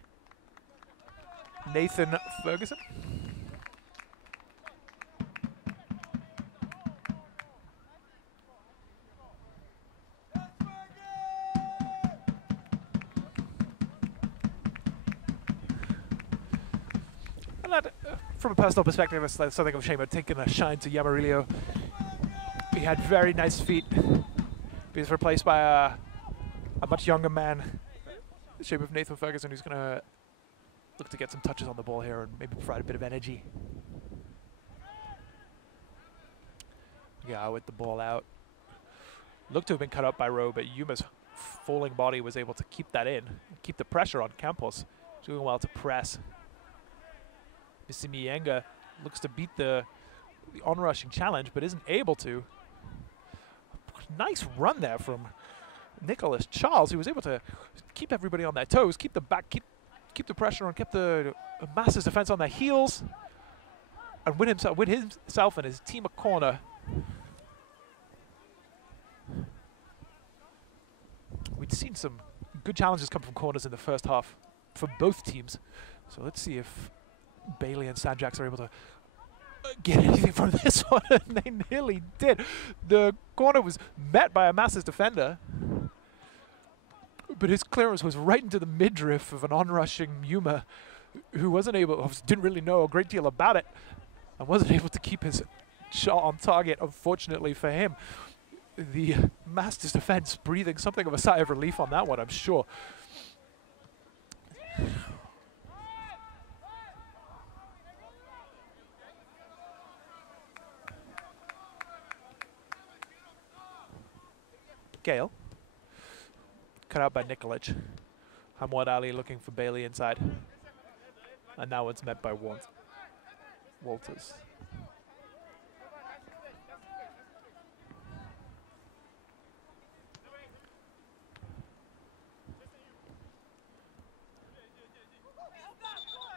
Nathan Ferguson. And that, from a personal perspective, it's like something of a shame. I'd taken a shine to Yamarillo. He had very nice feet. He was replaced by a much younger man, the shape of Nathan Ferguson, who's going to look to get some touches on the ball here and maybe provide a bit of energy. Yeah, with the ball out. Looked to have been cut up by Rowe, but Yuma's falling body was able to keep that in, keep the pressure on Campos. Doing well to press. Misienga looks to beat the on-rushing challenge, but isn't able to. Nice run there from Nicholas Charles, who was able to keep everybody on their toes, keep the keep the pressure on, keep the Masters defense on their heels, and win himself and his team a corner. We'd seen some good challenges come from corners in the first half for both teams. So let's see if Bailey and Sanjaxx are able to get anything from this one. And they nearly did. The corner was met by a Masters defender, but his clearance was right into the midriff of an onrushing Yuma, who didn't really know a great deal about it, and wasn't able to keep his shot on target, unfortunately for him. The Masters defense breathing something of a sigh of relief on that one, I'm sure. Gale. Cut out by Nikolic. Hamad Ali looking for Bailey inside. And now it's met by Walters.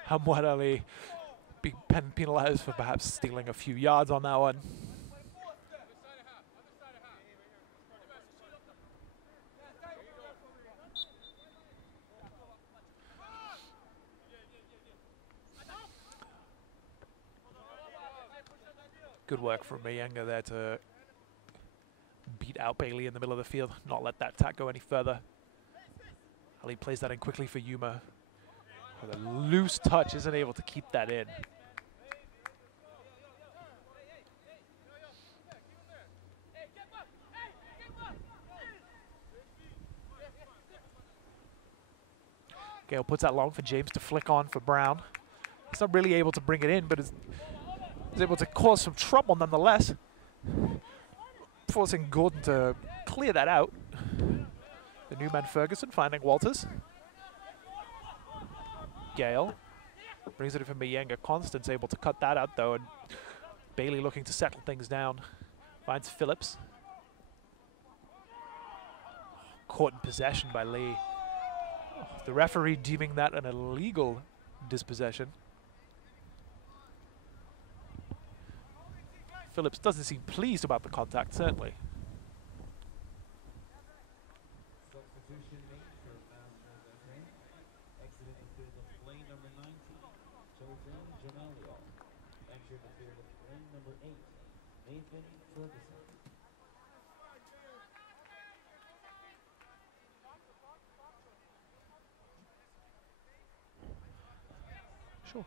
Hamad Ali being penalized for perhaps stealing a few yards on that one. Good work from Mayenga there to beat out Bailey in the middle of the field, not let that attack go any further. Ali plays that in quickly for Yuma. With a loose touch, isn't able to keep that in. Gale puts that long for James to flick on for Brown. He's not really able to bring it in, but is able to cause some trouble nonetheless, forcing Gordon to clear that out. The new man Ferguson finding Walters. Gale brings it in for Mayenga. Constance able to cut that out though, and Bailey looking to settle things down. Finds Phillips. Caught in possession by Lee. The referee deeming that an illegal dispossession. Phillips doesn't seem pleased about the contact, certainly. Substitution made for exited the field of lane number 19, Jose Jamalio. Entered the field of lane number 8, Nathan Ferguson. Sure.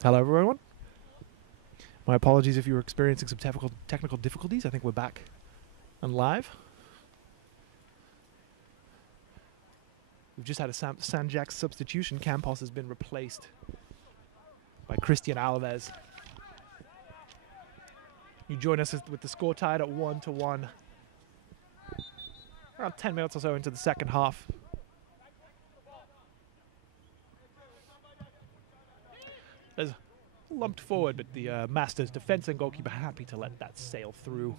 Hello everyone. My apologies if you were experiencing some technical difficulties. I think we're back and live. We've just had a Sanjaxx substitution. Campos has been replaced by Christian Alves. You join us with the score tied at 1-1. Around 10 minutes or so into the second half. There's lumped forward, but the Masters defense and goalkeeper happy to let that sail through.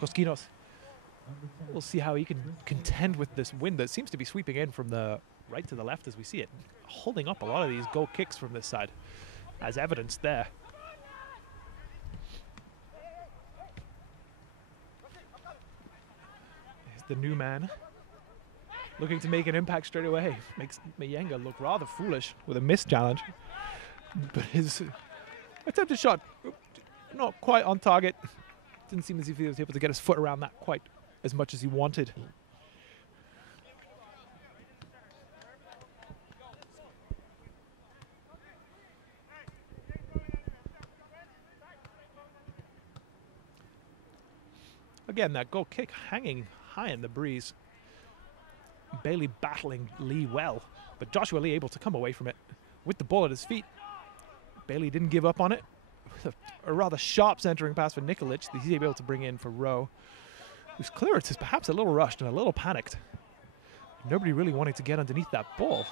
Koskinos. We'll see how he can contend with this wind that seems to be sweeping in from the right to the left as we see it. Holding up a lot of these goal kicks from this side, as evidenced there. Here's the new man. Looking to make an impact straight away. Makes Mayenga look rather foolish with a missed challenge. But his attempted shot, not quite on target. Didn't seem as if he was able to get his foot around that quite as much as he wanted. Again, that goal kick hanging high in the breeze. Bailey battling Lee well, but Joshua Lee able to come away from it with the ball at his feet. Bailey didn't give up on it. With a rather sharp centering pass for Nikolic that he's able to bring in for Rowe, whose clearance is perhaps a little rushed and a little panicked. Nobody really wanting to get underneath that ball.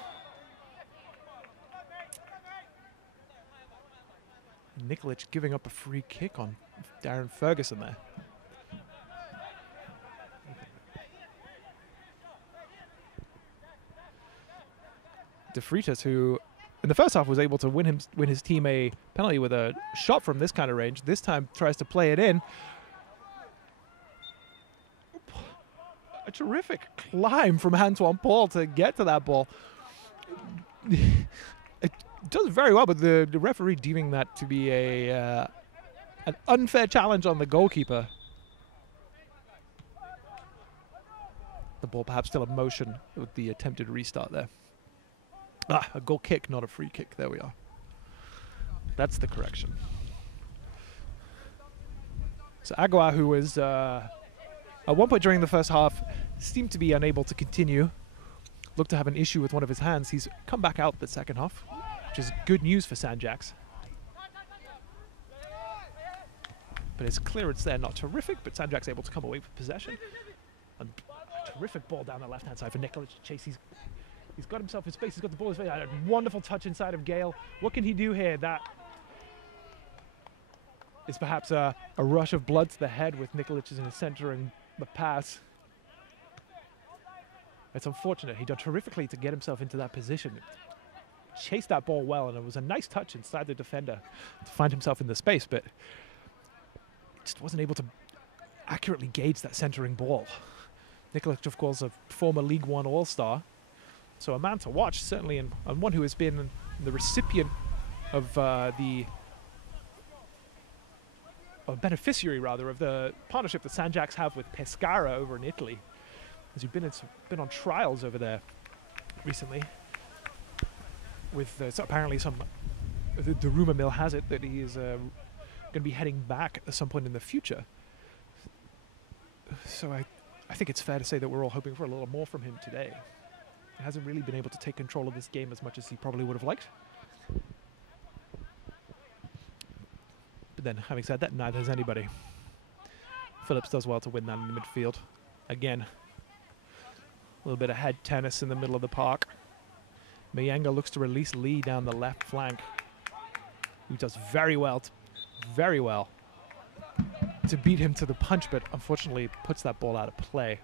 Nikolic giving up a free kick on Darren Ferguson there. De Freitas, who in the first half was able to win his team a penalty with a shot from this kind of range, this time tries to play it in. A terrific climb from Antoine Paul to get to that ball. It does very well, but the referee deeming that to be an unfair challenge on the goalkeeper. The ball perhaps still in motion with the attempted restart there. A goal kick, not a free kick. There we are. That's the correction. So Aguiar, who was at one point during the first half seemed to be unable to continue, looked to have an issue with one of his hands. He's come back out the second half, which is good news for Sanjaxx. But his clearance there, not terrific, but Sanjaxx able to come away with possession. And a terrific ball down the left-hand side for Nikolic to chase. He's got himself in space. He's got the ball in his face. A wonderful touch inside of Gale. What can he do here? That is perhaps a rush of blood to the head with Nikolic in the center and the pass. It's unfortunate. He done terrifically to get himself into that position. Chased that ball well, and it was a nice touch inside the defender to find himself in the space, but just wasn't able to accurately gauge that centering ball. Nikolic, of course, a former League One All-Star. So a man to watch, certainly, and one who has been the recipient of a beneficiary, rather, of the partnership that Sanjaxx have with Pescara over in Italy, as you've been on trials over there recently. With so apparently the rumor mill has it that he is going to be heading back at some point in the future. So I think it's fair to say that we're all hoping for a little more from him today. He hasn't really been able to take control of this game as much as he probably would have liked. But then, having said that, neither has anybody. Phillips does well to win that in the midfield. Again, a little bit of head tennis in the middle of the park. Mayenga looks to release Lee down the left flank, who does very well to beat him to the punch, but unfortunately puts that ball out of play.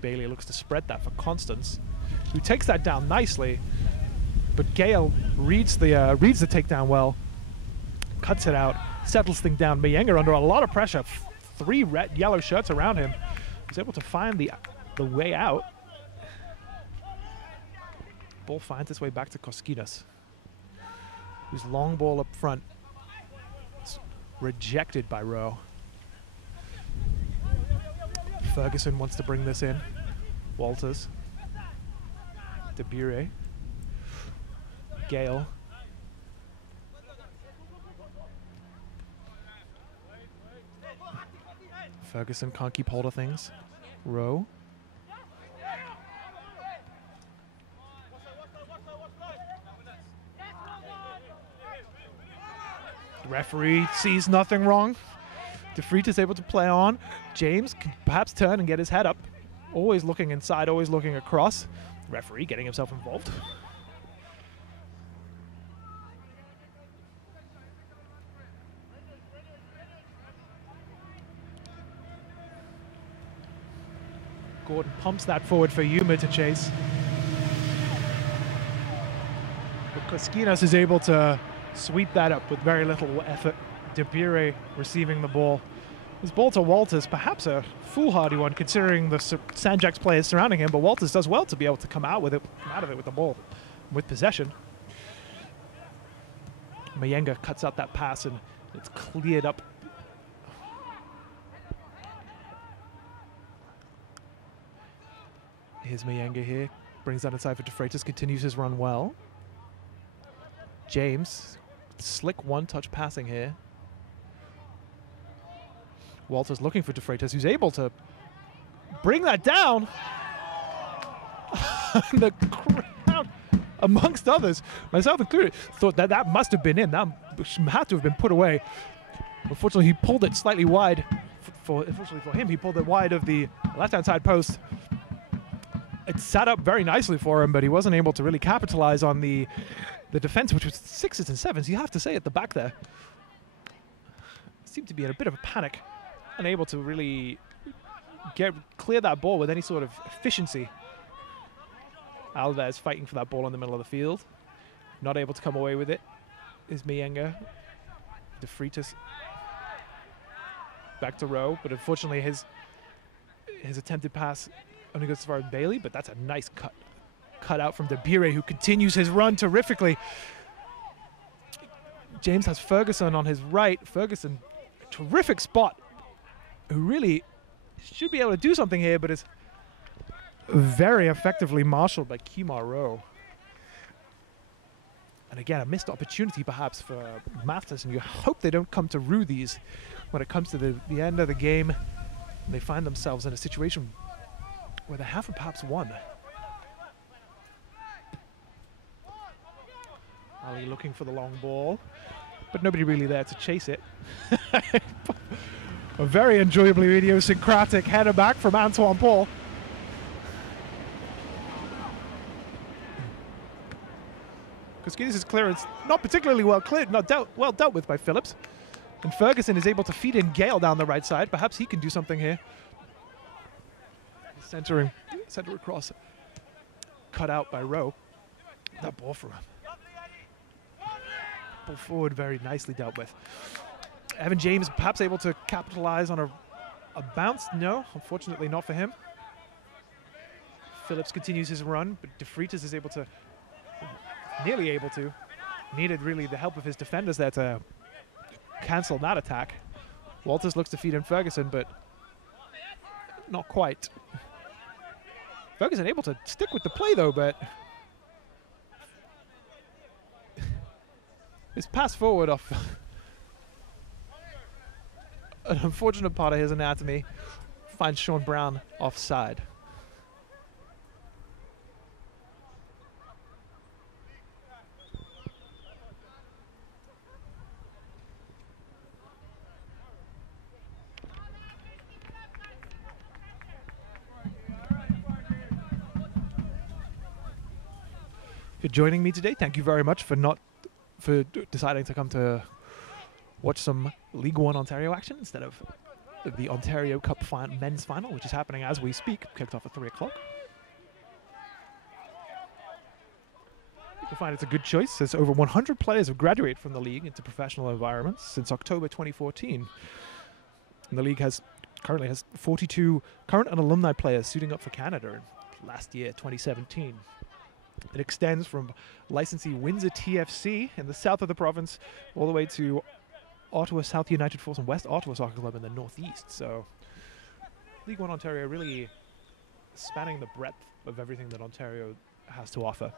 Bailey looks to spread that for Constance, who takes that down nicely, but Gale reads the takedown well, cuts it out, settles things down. Mayenga under a lot of pressure, three yellow shirts around him, was able to find the way out. Ball finds its way back to Koskinas, whose long ball up front is rejected by Rowe. Ferguson wants to bring this in. Walters. Debire. Gale. Ferguson can't keep hold of things. Rowe. The referee sees nothing wrong. De Freitas able to play on. James can perhaps turn and get his head up. Always looking inside, always looking across. Referee getting himself involved. Gordon pumps that forward for Yuma to chase. But Koskinas is able to sweep that up with very little effort. Debire receiving the ball. This ball to Walters, perhaps a foolhardy one considering the Sanjaxx players surrounding him, but Walters does well to be able to come out of it with the ball, with possession. Mayenga cuts out that pass and it's cleared up. Here's Mayenga here, brings that inside for De Freitas, continues his run well. James, slick one-touch passing here. Walters looking for De Freitas, who's able to bring that down. The crowd, amongst others, myself included, thought that that must have been in. That had to have been put away. Unfortunately, he pulled it slightly wide. Unfortunately for him, he pulled it wide of the left-hand side post. It sat up very nicely for him, but he wasn't able to really capitalize on the defense, which was 6s and 7s. You have to say at the back there. Seemed to be in a bit of a panic, unable to really clear that ball with any sort of efficiency. Alves fighting for that ball in the middle of the field. Not able to come away with it is Mienga. De Freitas back to Rowe, but unfortunately his attempted pass only goes as far as Bailey, but that's a nice cut out from De Bire, who continues his run terrifically. James has Ferguson on his right. Ferguson, a terrific spot, who really should be able to do something here, but is very effectively marshaled by Kemar Rowe. And again, a missed opportunity perhaps for Mathis, and you hope they don't come to rue these when it comes to the end of the game and they find themselves in a situation where they haven't perhaps won. Ali looking for the long ball, but nobody really there to chase it. A very enjoyably idiosyncratic header back from Antoine Paul. Koskinas' clearance not particularly well cleared, not well dealt with by Phillips. And Ferguson is able to feed in Gale down the right side. Perhaps he can do something here. Center across, cut out by Rowe. That ball for him. Ball forward, very nicely dealt with. Evan James perhaps able to capitalize on a bounce. No, unfortunately not for him. Phillips continues his run, but De Freitas is able to, nearly able to. Needed really the help of his defenders there to cancel that attack. Walters looks to feed in Ferguson, but not quite. Ferguson able to stick with the play though, but his pass forward off an unfortunate part of his anatomy finds Sean Brown offside. For joining me today, thank you very much for deciding to come to watch some League One Ontario action instead of the Ontario Cup men's final, which is happening as we speak, kicked off at 3 o'clock. You'll find it's a good choice, as over 100 players have graduated from the league into professional environments since October 2014. And the league currently has 42 current and alumni players suiting up for Canada in last year, 2017. It extends from licensee Windsor TFC in the south of the province all the way to Ottawa South United Force and West Ottawa Soccer Club in the northeast. So League One Ontario really spanning the breadth of everything that Ontario has to offer.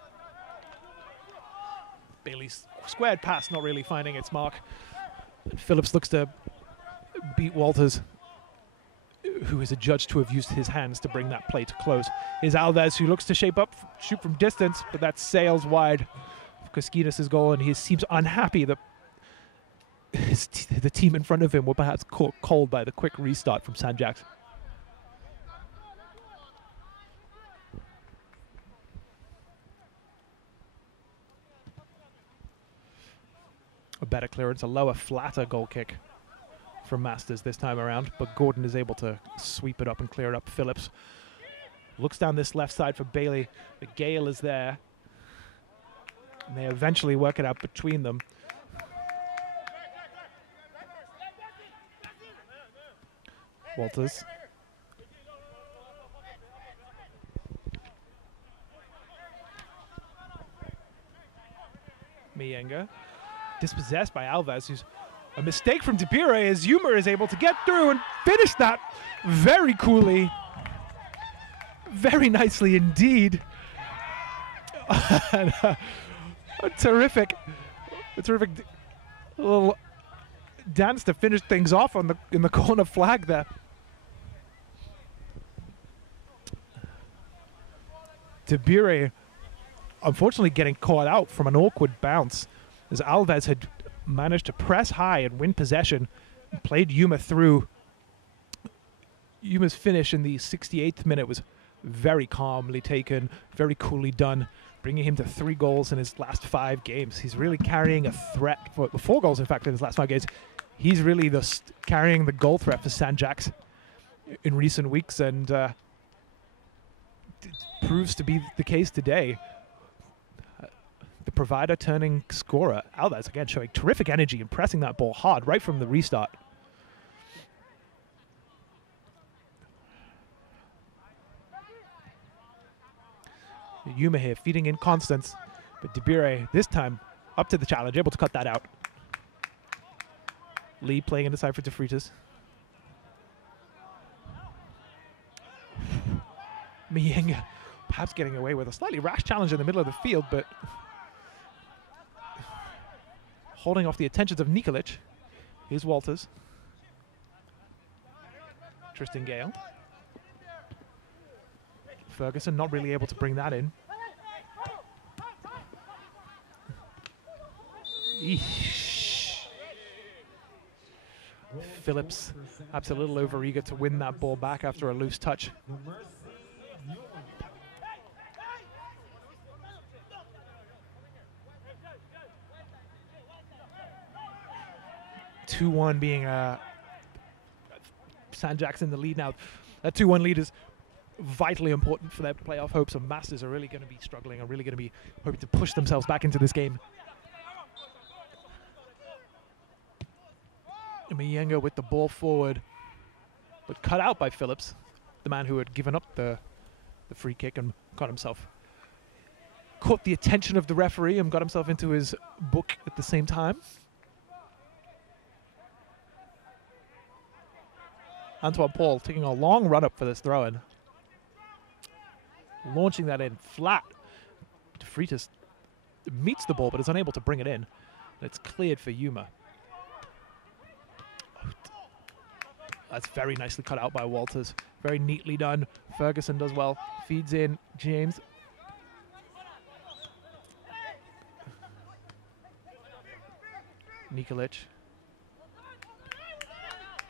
Bailey's squared pass not really finding its mark. And Phillips looks to beat Walters, who is adjudged to have used his hands to bring that play to close. Is Alves, who looks to shape up, shoot from distance, but that sails wide of Koskinas' goal, and he seems unhappy that the team in front of him were perhaps caught cold by the quick restart from Sanjaxx. A better clearance, a lower, flatter goal kick from Masters this time around, but Gordon is able to sweep it up and clear it up. Phillips looks down this left side for Bailey, but Gale is there, and they eventually work it out between them. Walters. Mienga. Dispossessed by Alves, who's a mistake from De Bire, as Yuma is able to get through and finish that very coolly. Very nicely indeed. And, a terrific little dance to finish things off on in the corner flag there. Debire unfortunately getting caught out from an awkward bounce as Alves had managed to press high and win possession, played Yuma through. Yuma's finish in the 68th minute was very calmly taken, very coolly done, bringing him to 3 goals in his last 5 games. He's really carrying a threat for 4 goals, in fact, in his last 5 games. He's really carrying the goal threat for Sanjaxx in recent weeks, and it proves to be the case today. The provider turning scorer. Alves, again, showing terrific energy and pressing that ball hard right from the restart. Yuma here feeding in Constance, but Debire this time up to the challenge, able to cut that out. Lee playing inside for De Freitas. Mienga perhaps getting away with a slightly rash challenge in the middle of the field, but holding off the attentions of Nikolic. Here's Walters. Tristan Gale. Ferguson not really able to bring that in. Eesh. Phillips perhaps a little overeager to win that ball back after a loose touch. 2-1 being Sanjaxx in the lead now. That 2-1 lead is vitally important for their playoff hopes, and Masters are really going to be struggling, are really going to be hoping to push themselves back into this game. Mienga with the ball forward, but cut out by Phillips, the man who had given up the free kick and got himself, caught the attention of the referee and got himself into his book at the same time. Antoine Paul taking a long run up for this throw-in. Launching that in flat. De Freitas meets the ball but is unable to bring it in. And it's cleared for Yuma. That's very nicely cut out by Walters. Very neatly done. Ferguson does well. Feeds in James. Nikolic.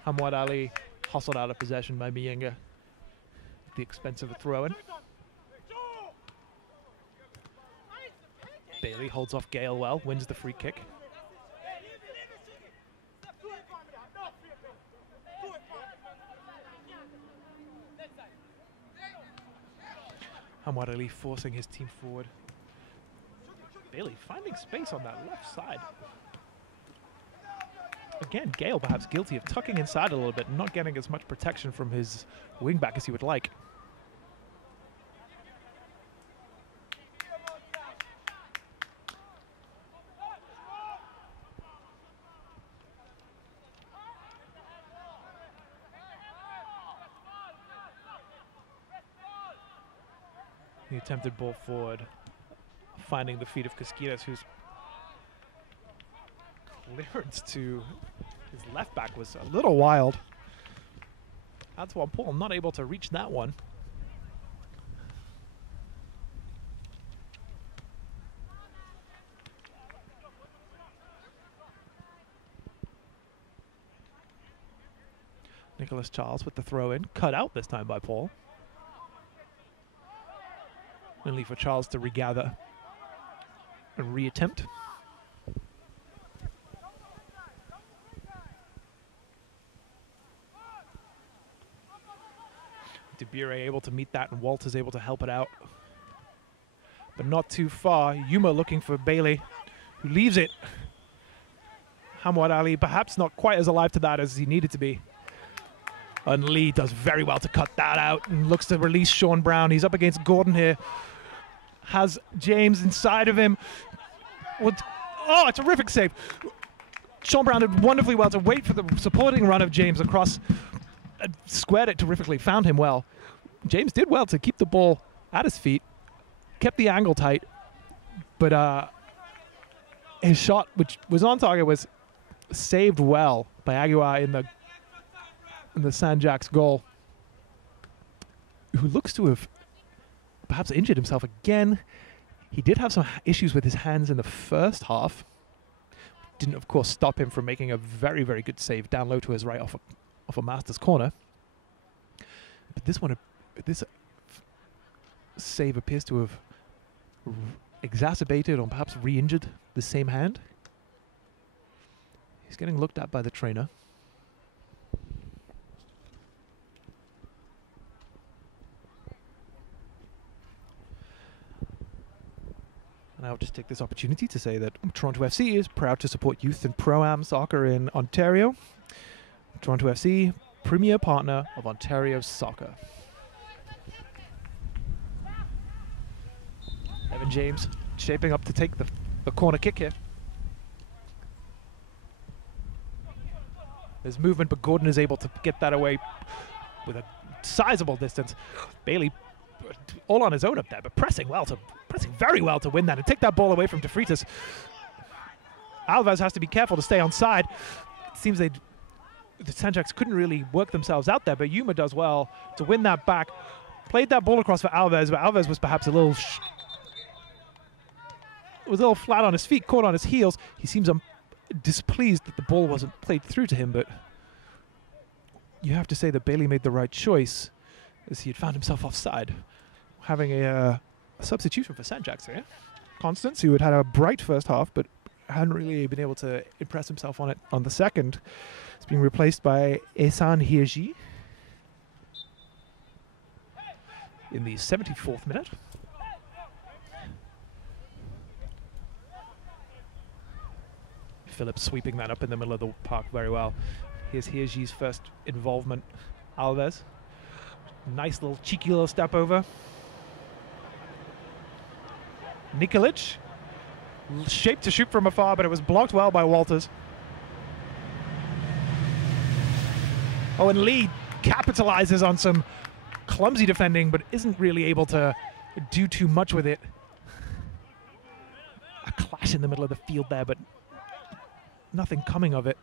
Hamad Ali hustled out of possession by Mienga at the expense of a throw-in. Bailey holds off Gale well, wins the free kick. Hamad Ali forcing his team forward. Bailey finding space on that left side. Again, Gale perhaps guilty of tucking inside a little bit and not getting as much protection from his wing-back as he would like. The attempted ball forward, finding the feet of Casquillas, whose clearance to his left back was a little wild. Antoine Paul not able to reach that one. Nicholas Charles with the throw in, cut out this time by Paul. Only for Charles to regather and reattempt. Debire able to meet that, and Walters able to help it out. But not too far. Yuma looking for Bailey, who leaves it. Hamad Ali perhaps not quite as alive to that as he needed to be. And Lee does very well to cut that out and looks to release Sean Brown. He's up against Gordon here. Has James inside of him. Oh, a terrific save. Sean Brown did wonderfully well to wait for the supporting run of James across. Squared it terrifically, found him well. James did well to keep the ball at his feet, kept the angle tight, but his shot, which was on target, was saved well by Aguilar in the Sanjaxx goal, who looks to have perhaps injured himself again. He did have some issues with his hands in the first half. Didn't, of course, stop him from making a very, very good save down low to his right off a master's corner. But this save appears to have exacerbated or perhaps re-injured the same hand. He's getting looked at by the trainer. And I'll just take this opportunity to say that Toronto FC is proud to support youth and Pro-Am soccer in Ontario. Toronto FC, premier partner of Ontario soccer. Evan James shaping up to take the corner kick here. There's movement, but Gordon is able to get that away with a sizable distance. Bailey all on his own up there, but pressing very well to win that and take that ball away from De Freitas. Alves has to be careful to stay on side. It seems the Sanjaxx couldn't really work themselves out there, but Yuma does well to win that back. Played that ball across for Alves, but Alves was perhaps a little flat on his feet, caught on his heels. He seems displeased that the ball wasn't played through to him, but you have to say that Bailey made the right choice as he had found himself offside. Having a substitution for Sanjaxx here. Constance, who had had a bright first half, but hadn't really been able to impress himself on it on the second. It's being replaced by Ehsan Hirji in the 74th minute. Phillips sweeping that up in the middle of the park very well. Here's Hirji's first involvement. Alves. Nice little cheeky little step over. Nikolic. Shaped to shoot from afar, but it was blocked well by Walters. Oh, and Lee capitalizes on some clumsy defending, but isn't really able to do too much with it. A clash in the middle of the field there, but nothing coming of it.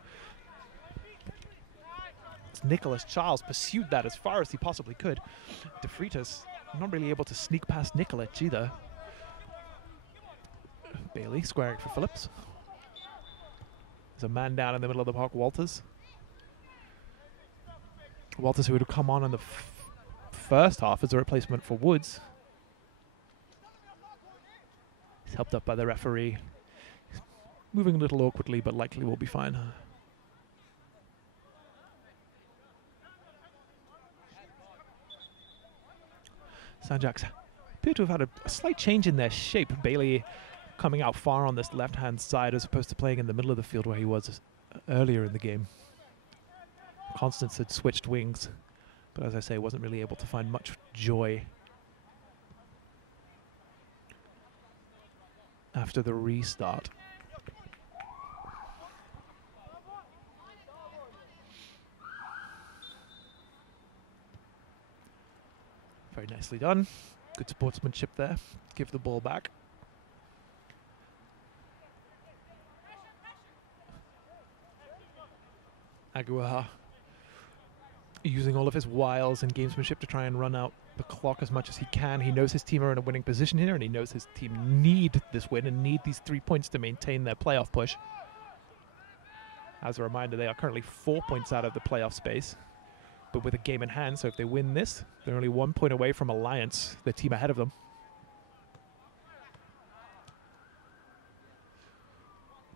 Nicholas Charles pursued that as far as he possibly could. De Freitas not really able to sneak past Nikolic either. Bailey squaring for Phillips. There's a man down in the middle of the park, Walters. Walters, who would have come on in the first half as a replacement for Woods. He's helped up by the referee. He's moving a little awkwardly, but likely will be fine. Sanjaxx appear to have had a slight change in their shape. Bailey coming out far on this left-hand side as opposed to playing in the middle of the field where he was earlier in the game. Constance had switched wings, but as I say, wasn't really able to find much joy after the restart. Very nicely done. Good sportsmanship there. Give the ball back. Aguilar using all of his wiles and gamesmanship to try and run out the clock as much as he can. He knows his team are in a winning position here, and he knows his team need this win and need these 3 points to maintain their playoff push. As a reminder, they are currently 4 points out of the playoff space, but with a game in hand, so if they win this, they're only 1 point away from Alliance, the team ahead of them.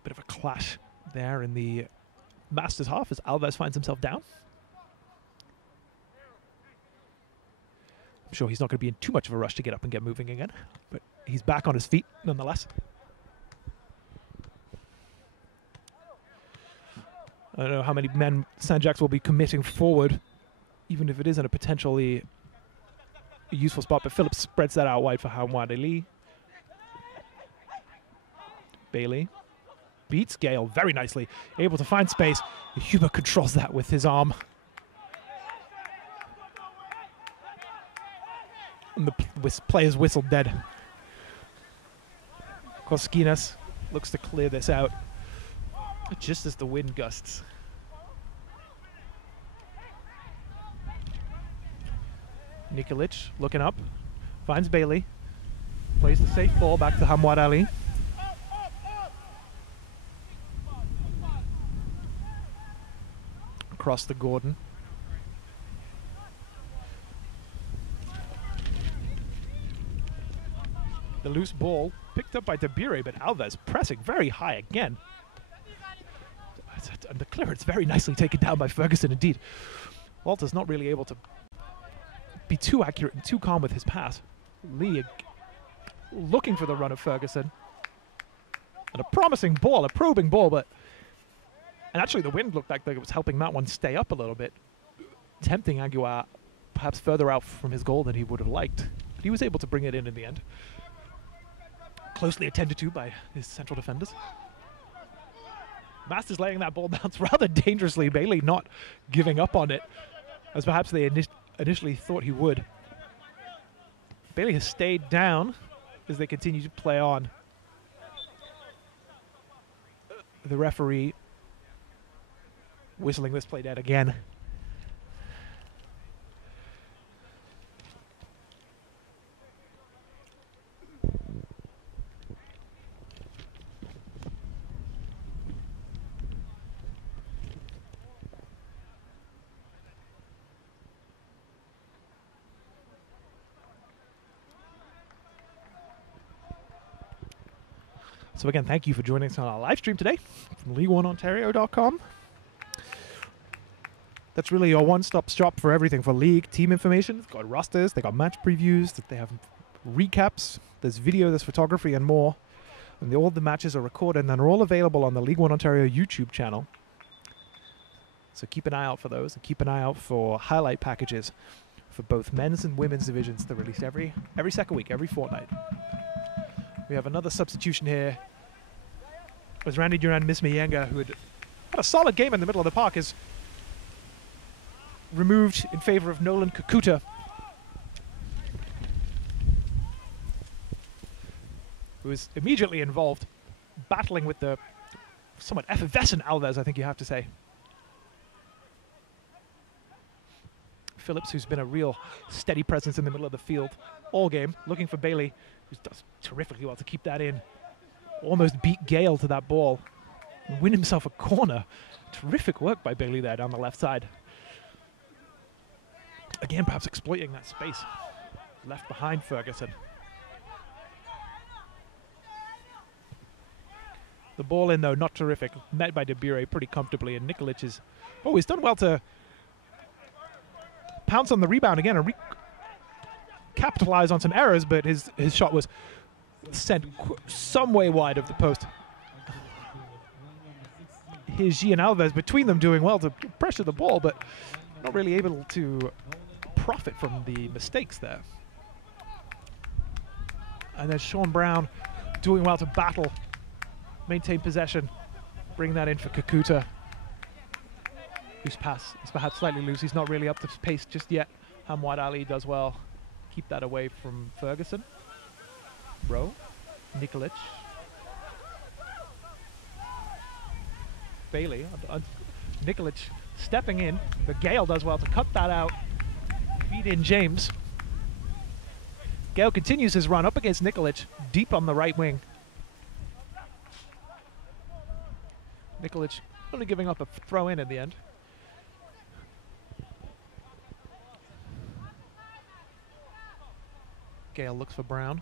Bit of a clash there in the Masters half as Alves finds himself down. I'm sure he's not going to be in too much of a rush to get up and get moving again, but he's back on his feet nonetheless. I don't know how many men Sanjaxx will be committing forward, even if it isn't a potentially useful spot, but Phillips spreads that out wide for Hamad Ali. Bailey beats Gale very nicely, able to find space. Huber controls that with his arm. And the player's whistle dead. Koskinas looks to clear this out. just as the wind gusts. Nikolic looking up, finds Bailey, plays the safe ball back to Hamwad Ali. Across to Gordon. The loose ball picked up by Dabire, but Alves pressing very high again. And the clearance very nicely taken down by Ferguson indeed. Walter's not really able to be too accurate and too calm with his pass. Lee looking for the run of Ferguson. And a promising ball, a probing ball, but... And actually the wind looked like it was helping that one stay up a little bit. Tempting Aguiar perhaps further out from his goal than he would have liked. But he was able to bring it in the end. Closely attended to by his central defenders. Masters laying that ball bounce rather dangerously. Bailey not giving up on it, as perhaps they initially thought he would. Bailey has stayed down as they continue to play on. The referee whistling this play dead again. So again, thank you for joining us on our live stream today from League1Ontario.com. That's really your one-stop shop for everything for league team information. They've got rosters, they got match previews, they have recaps, there's video, there's photography and more. And all the matches are recorded and they're all available on the League One Ontario YouTube channel. So keep an eye out for those and keep an eye out for highlight packages for both men's and women's divisions. They're released every second week, every fortnight. We have another substitution here. It was Randy Duran-Mismayenga, who had a solid game in the middle of the park, is removed in favor of Nolan Kakuta, who is immediately involved, battling with the somewhat effervescent Alves, I think you have to say. Phillips, who's been a real steady presence in the middle of the field all game, looking for Bailey, who does terrifically well to keep that in. Almost beat Gale to that ball and win himself a corner. Terrific work by Bailey there down the left side. Again, perhaps exploiting that space left behind Ferguson. The ball in, though, not terrific. Met by Dabire pretty comfortably, and Nikolic is... Oh, he's done well to pounce on the rebound again and capitalize on some errors, but his shot was sent some way wide of the post. Here's Gian Alves between them doing well to pressure the ball, but not really able to profit from the mistakes there. And then Sean Brown doing well to battle, maintain possession, bring that in for Kakuta, whose pass is perhaps slightly loose. He's not really up to pace just yet. Hamwad Ali does well. Keep that away from Ferguson. Rowe, Nikolic, Bailey, Nikolic stepping in, but Gale does well to cut that out, feed in James. Gale continues his run up against Nikolic, deep on the right wing. Nikolic only giving up a throw in the end. Gale looks for Brown,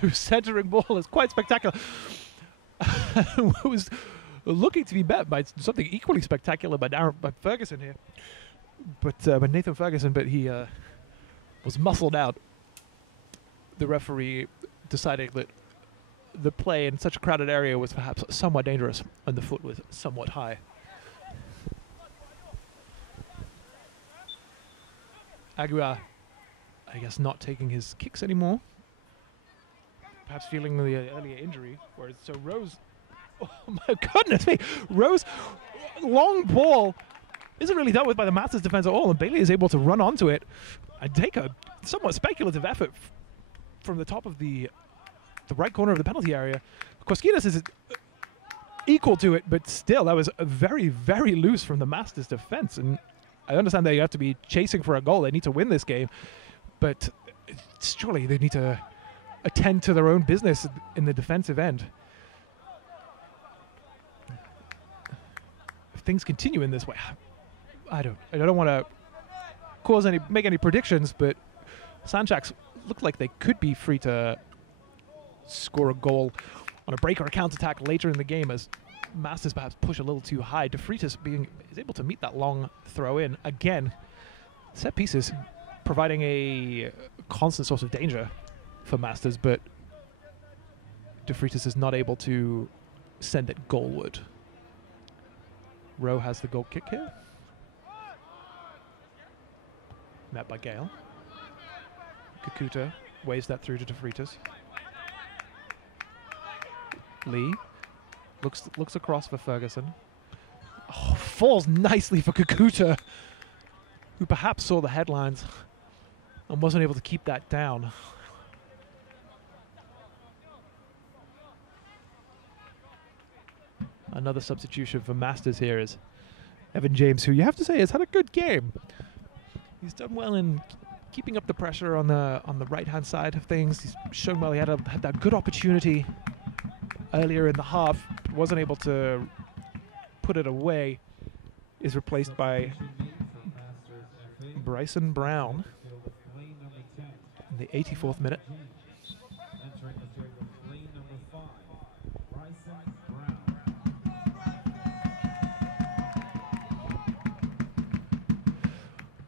whose centering ball is quite spectacular. Was looking to be met by something equally spectacular by Ferguson here, by Nathan Ferguson, but he was muscled out. The referee deciding that the play in such a crowded area was perhaps somewhat dangerous, and the foot was somewhat high. Aguiar, I guess, not taking his kicks anymore. Perhaps feeling the earlier injury. Whereas, so Rose, oh my goodness me, Rose, long ball isn't really dealt with by the Masters defense at all, and Bailey is able to run onto it and take a somewhat speculative effort from the top of the right corner of the penalty area. Koskinas is equal to it, but still, that was very, very loose from the Masters defense. And I understand they have to be chasing for a goal. They need to win this game, but surely they need to attend to their own business in the defensive end. If things continue in this way, I don't want to make any predictions, but Sanjaxx looked like they could be free to score a goal on a break or a counter-attack later in the game as Masters perhaps push a little too high. De Freitas is able to meet that long throw in. Again, set pieces providing a constant source of danger for Masters, but De Freitas is not able to send it goalward. Rowe has the goal kick here. Met by Gale. Kakuta waves that through to De Freitas. Lee looks across for Ferguson. Oh, falls nicely for Kakuta, who perhaps saw the headlines and wasn't able to keep that down. Another substitution for Masters here is Evan James, who you have to say has had a good game. He's done well in keeping up the pressure on the right-hand side of things. He's shown well. He had that good opportunity earlier in the half, but wasn't able to put it away. Is replaced by Bryson Brown in the 84th minute.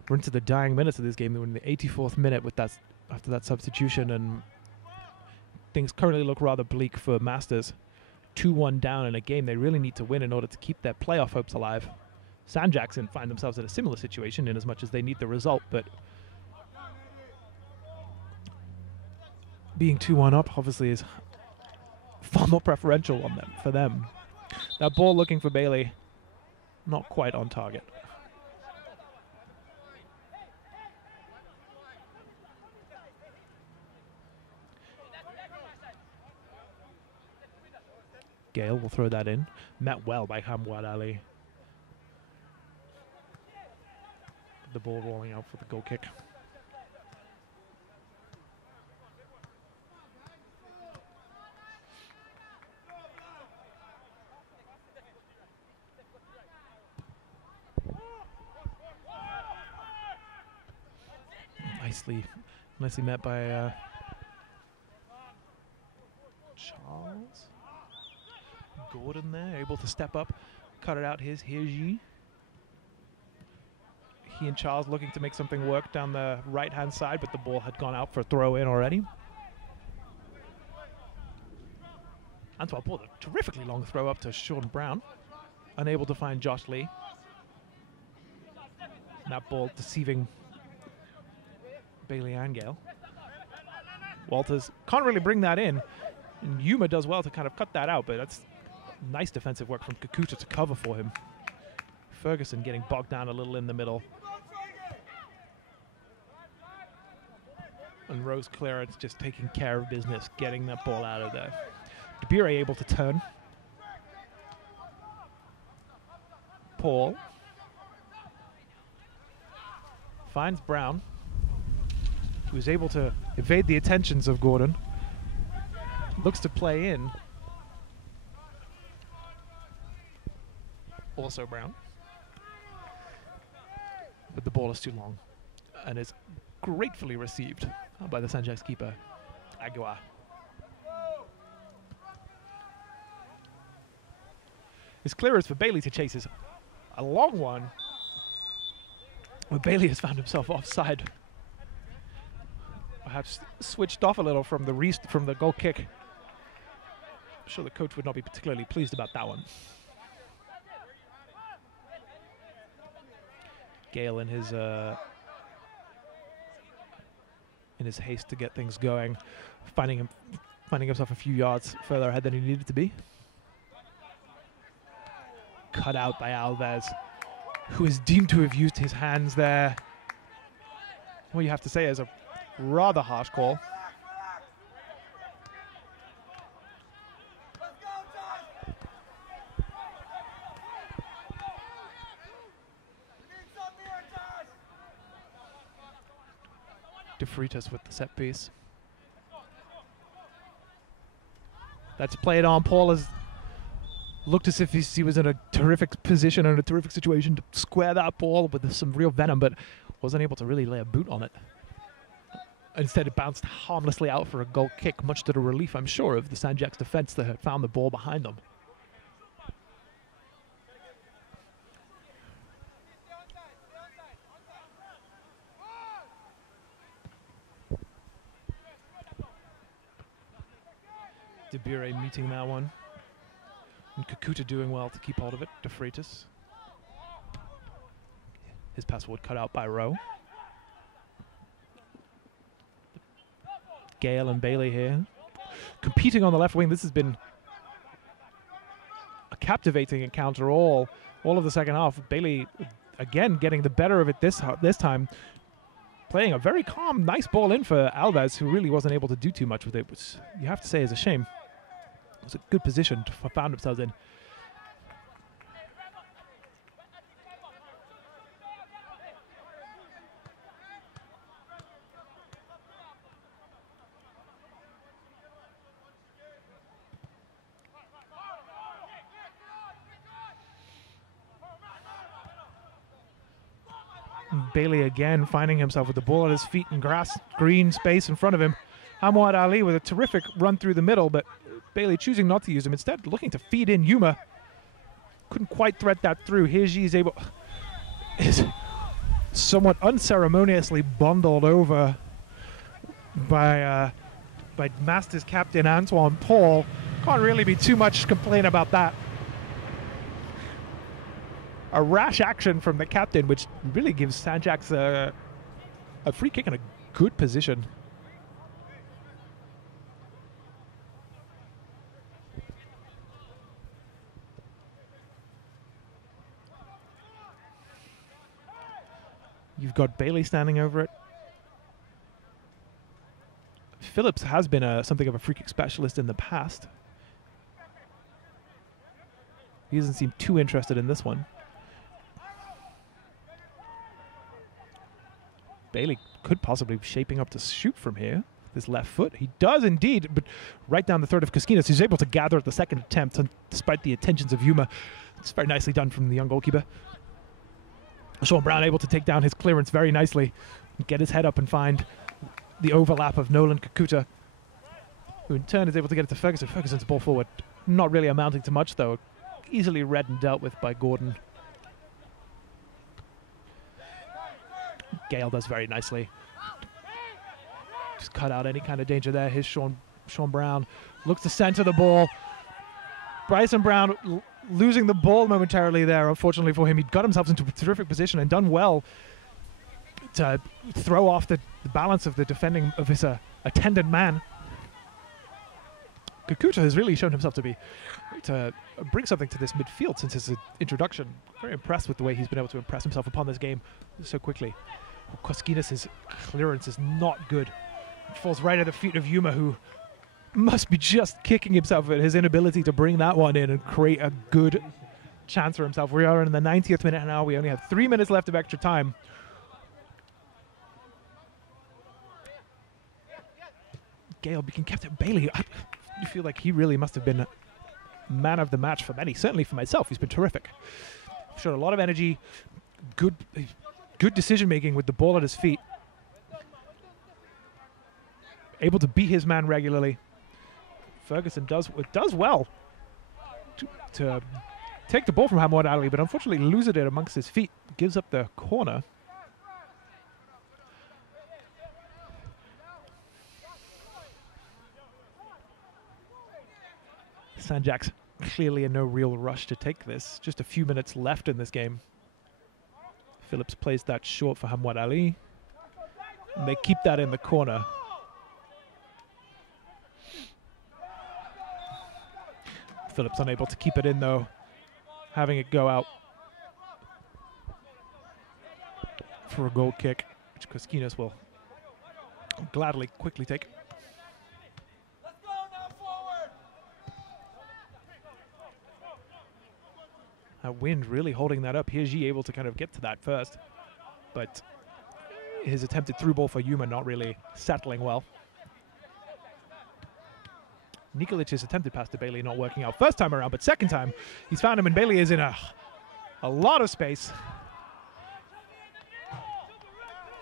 We're into the dying minutes of this game. We're in the 84th minute with that after that substitution, and things currently look rather bleak for Masters. 2-1 down in a game they really need to win in order to keep their playoff hopes alive. Sanjaxx find themselves in a similar situation in as much as they need the result, but being 2-1 up obviously is far more preferential for them. That ball looking for Bailey, not quite on target. Gale will throw that in. Met well by Hamwad Ali. The ball rolling out for the goal kick. Nicely met by Charles. Gordon there, able to step up, cut it out. Here's Hirji. He and Charles looking to make something work down the right-hand side, but the ball had gone out for a throw-in already. Antoine ball, a terrifically long throw up to Sean Brown. Unable to find Josh Lee. That ball deceiving Bailey and Gale. Walters can't really bring that in. And Yuma does well to kind of cut that out, but that's nice defensive work from Kakuta to cover for him. Ferguson getting bogged down a little in the middle. And Rose clearance just taking care of business, getting that ball out of there. Debire able to turn. Paul finds Brown, who is able to evade the attentions of Gordon. Looks to play in. Also Brown. But the ball is too long and is gratefully received by the Sanjaxx keeper, Aguilar. His clearance for Bailey to chase is a long one, where Bailey has found himself offside. Perhaps switched off a little from the goal kick. I'm sure the coach would not be particularly pleased about that one. Gale in his haste to get things going, finding himself a few yards further ahead than he needed to be. Cut out by Alves, who is deemed to have used his hands there. What you have to say is a rather harsh call. De Freitas with the set piece. That's played on. Paul has looked as if he was in a terrific position and a terrific situation to square that ball with some real venom, but wasn't able to really lay a boot on it. Instead, it bounced harmlessly out for a goal kick, much to the relief, I'm sure, of the Sanjaxx defense that had found the ball behind them. De Bure meeting that one. And Kakuta doing well to keep hold of it. De Freitas. His pass forward cut out by Rowe. Gale and Bailey here. Competing on the left wing. This has been a captivating encounter all of the second half. Bailey, again, getting the better of it this time. Playing a very calm, nice ball in for Alves, who really wasn't able to do too much with it, which you have to say is a shame. It was a good position to found themselves in. Bailey again finding himself with the ball at his feet in grass, green space in front of him. Hamad Ali with a terrific run through the middle, but Bailey choosing not to use him, instead looking to feed in Yuma. Couldn't quite thread that through. Hirji is somewhat unceremoniously bundled over by Masters captain Antoine Paul. Can't really be too much complaint about that. A rash action from the captain, which really gives Sanjaxx a free kick in a good position. You've got Bailey standing over it. Phillips has been something of a free kick specialist in the past. He doesn't seem too interested in this one. Bailey could possibly be shaping up to shoot from here. His left foot. He does indeed, but right down the throat of Koskinas. He's able to gather at the second attempt, and despite the attentions of Yuma. It's very nicely done from the young goalkeeper. Sean Brown able to take down his clearance very nicely, get his head up and find the overlap of Nolan Kakuta, who in turn is able to get it to Ferguson. Ferguson's ball forward, not really amounting to much though. Easily read and dealt with by Gordon. Gale does very nicely. Just cut out any kind of danger there. Here's Sean Brown. Looks to center the ball. Bryson Brown losing the ball momentarily there, unfortunately for him. He got himself into a terrific position and done well to throw off the balance of the defending of his attendant man. Kakuta has really shown himself to bring something to this midfield since his introduction. Very impressed with the way he's been able to impress himself upon this game so quickly. Koskinas' clearance is not good. It falls right at the feet of Yuma, who must be just kicking himself at his inability to bring that one in and create a good chance for himself. We are in the 90th minute now. We only have 3 minutes left of extra time. Gale being kept at Bailey. I feel like he really must have been man of the match for many. Certainly for myself, he's been terrific. Showed a lot of energy, good decision making with the ball at his feet. Able to beat his man regularly. Ferguson does well to take the ball from Hamad Ali, but unfortunately loses it amongst his feet. Gives up the corner. Sanjaxx clearly in no real rush to take this. Just a few minutes left in this game. Phillips plays that short for Hamad Ali. And they keep that in the corner. Phillips unable to keep it in though, having it go out for a goal kick, which Koskinas will gladly quickly take. Wind really holding that up. Here's Yi able to kind of get to that first, but his attempted through ball for Yuma not really settling well. Nikolic's attempted pass to Bailey not working out first time around, but second time he's found him, and Bailey is in a lot of space.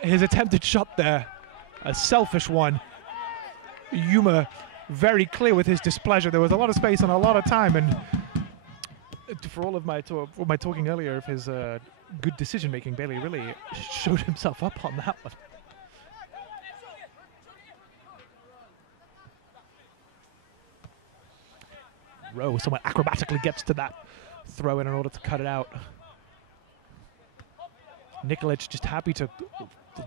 His attempted shot there, a selfish one. Yuma very clear with his displeasure. There was a lot of space and a lot of time, and for all of my talking earlier of his good decision making, Bailey really showed himself up on that one. Rowe somewhat acrobatically gets to that throw in order to cut it out. Nikolic just happy to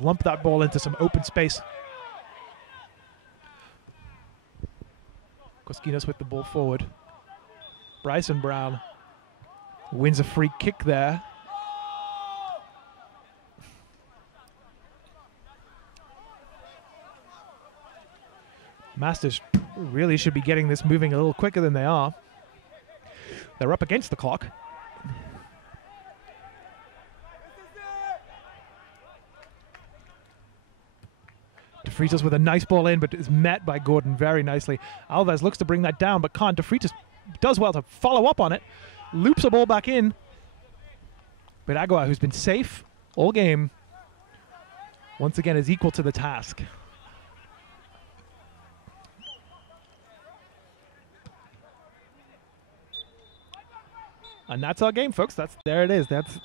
lump that ball into some open space. Koskinos with the ball forward. Bryson Brown wins a free kick there. Masters really should be getting this moving a little quicker than they are. They're up against the clock. DeFreitas with a nice ball in, but is met by Gordon very nicely. Alves looks to bring that down, but can't. DeFreitas does well to follow up on it. Loops the ball back in. But Aguilar, who's been safe all game, once again is equal to the task. And that's our game, folks. There it is. That's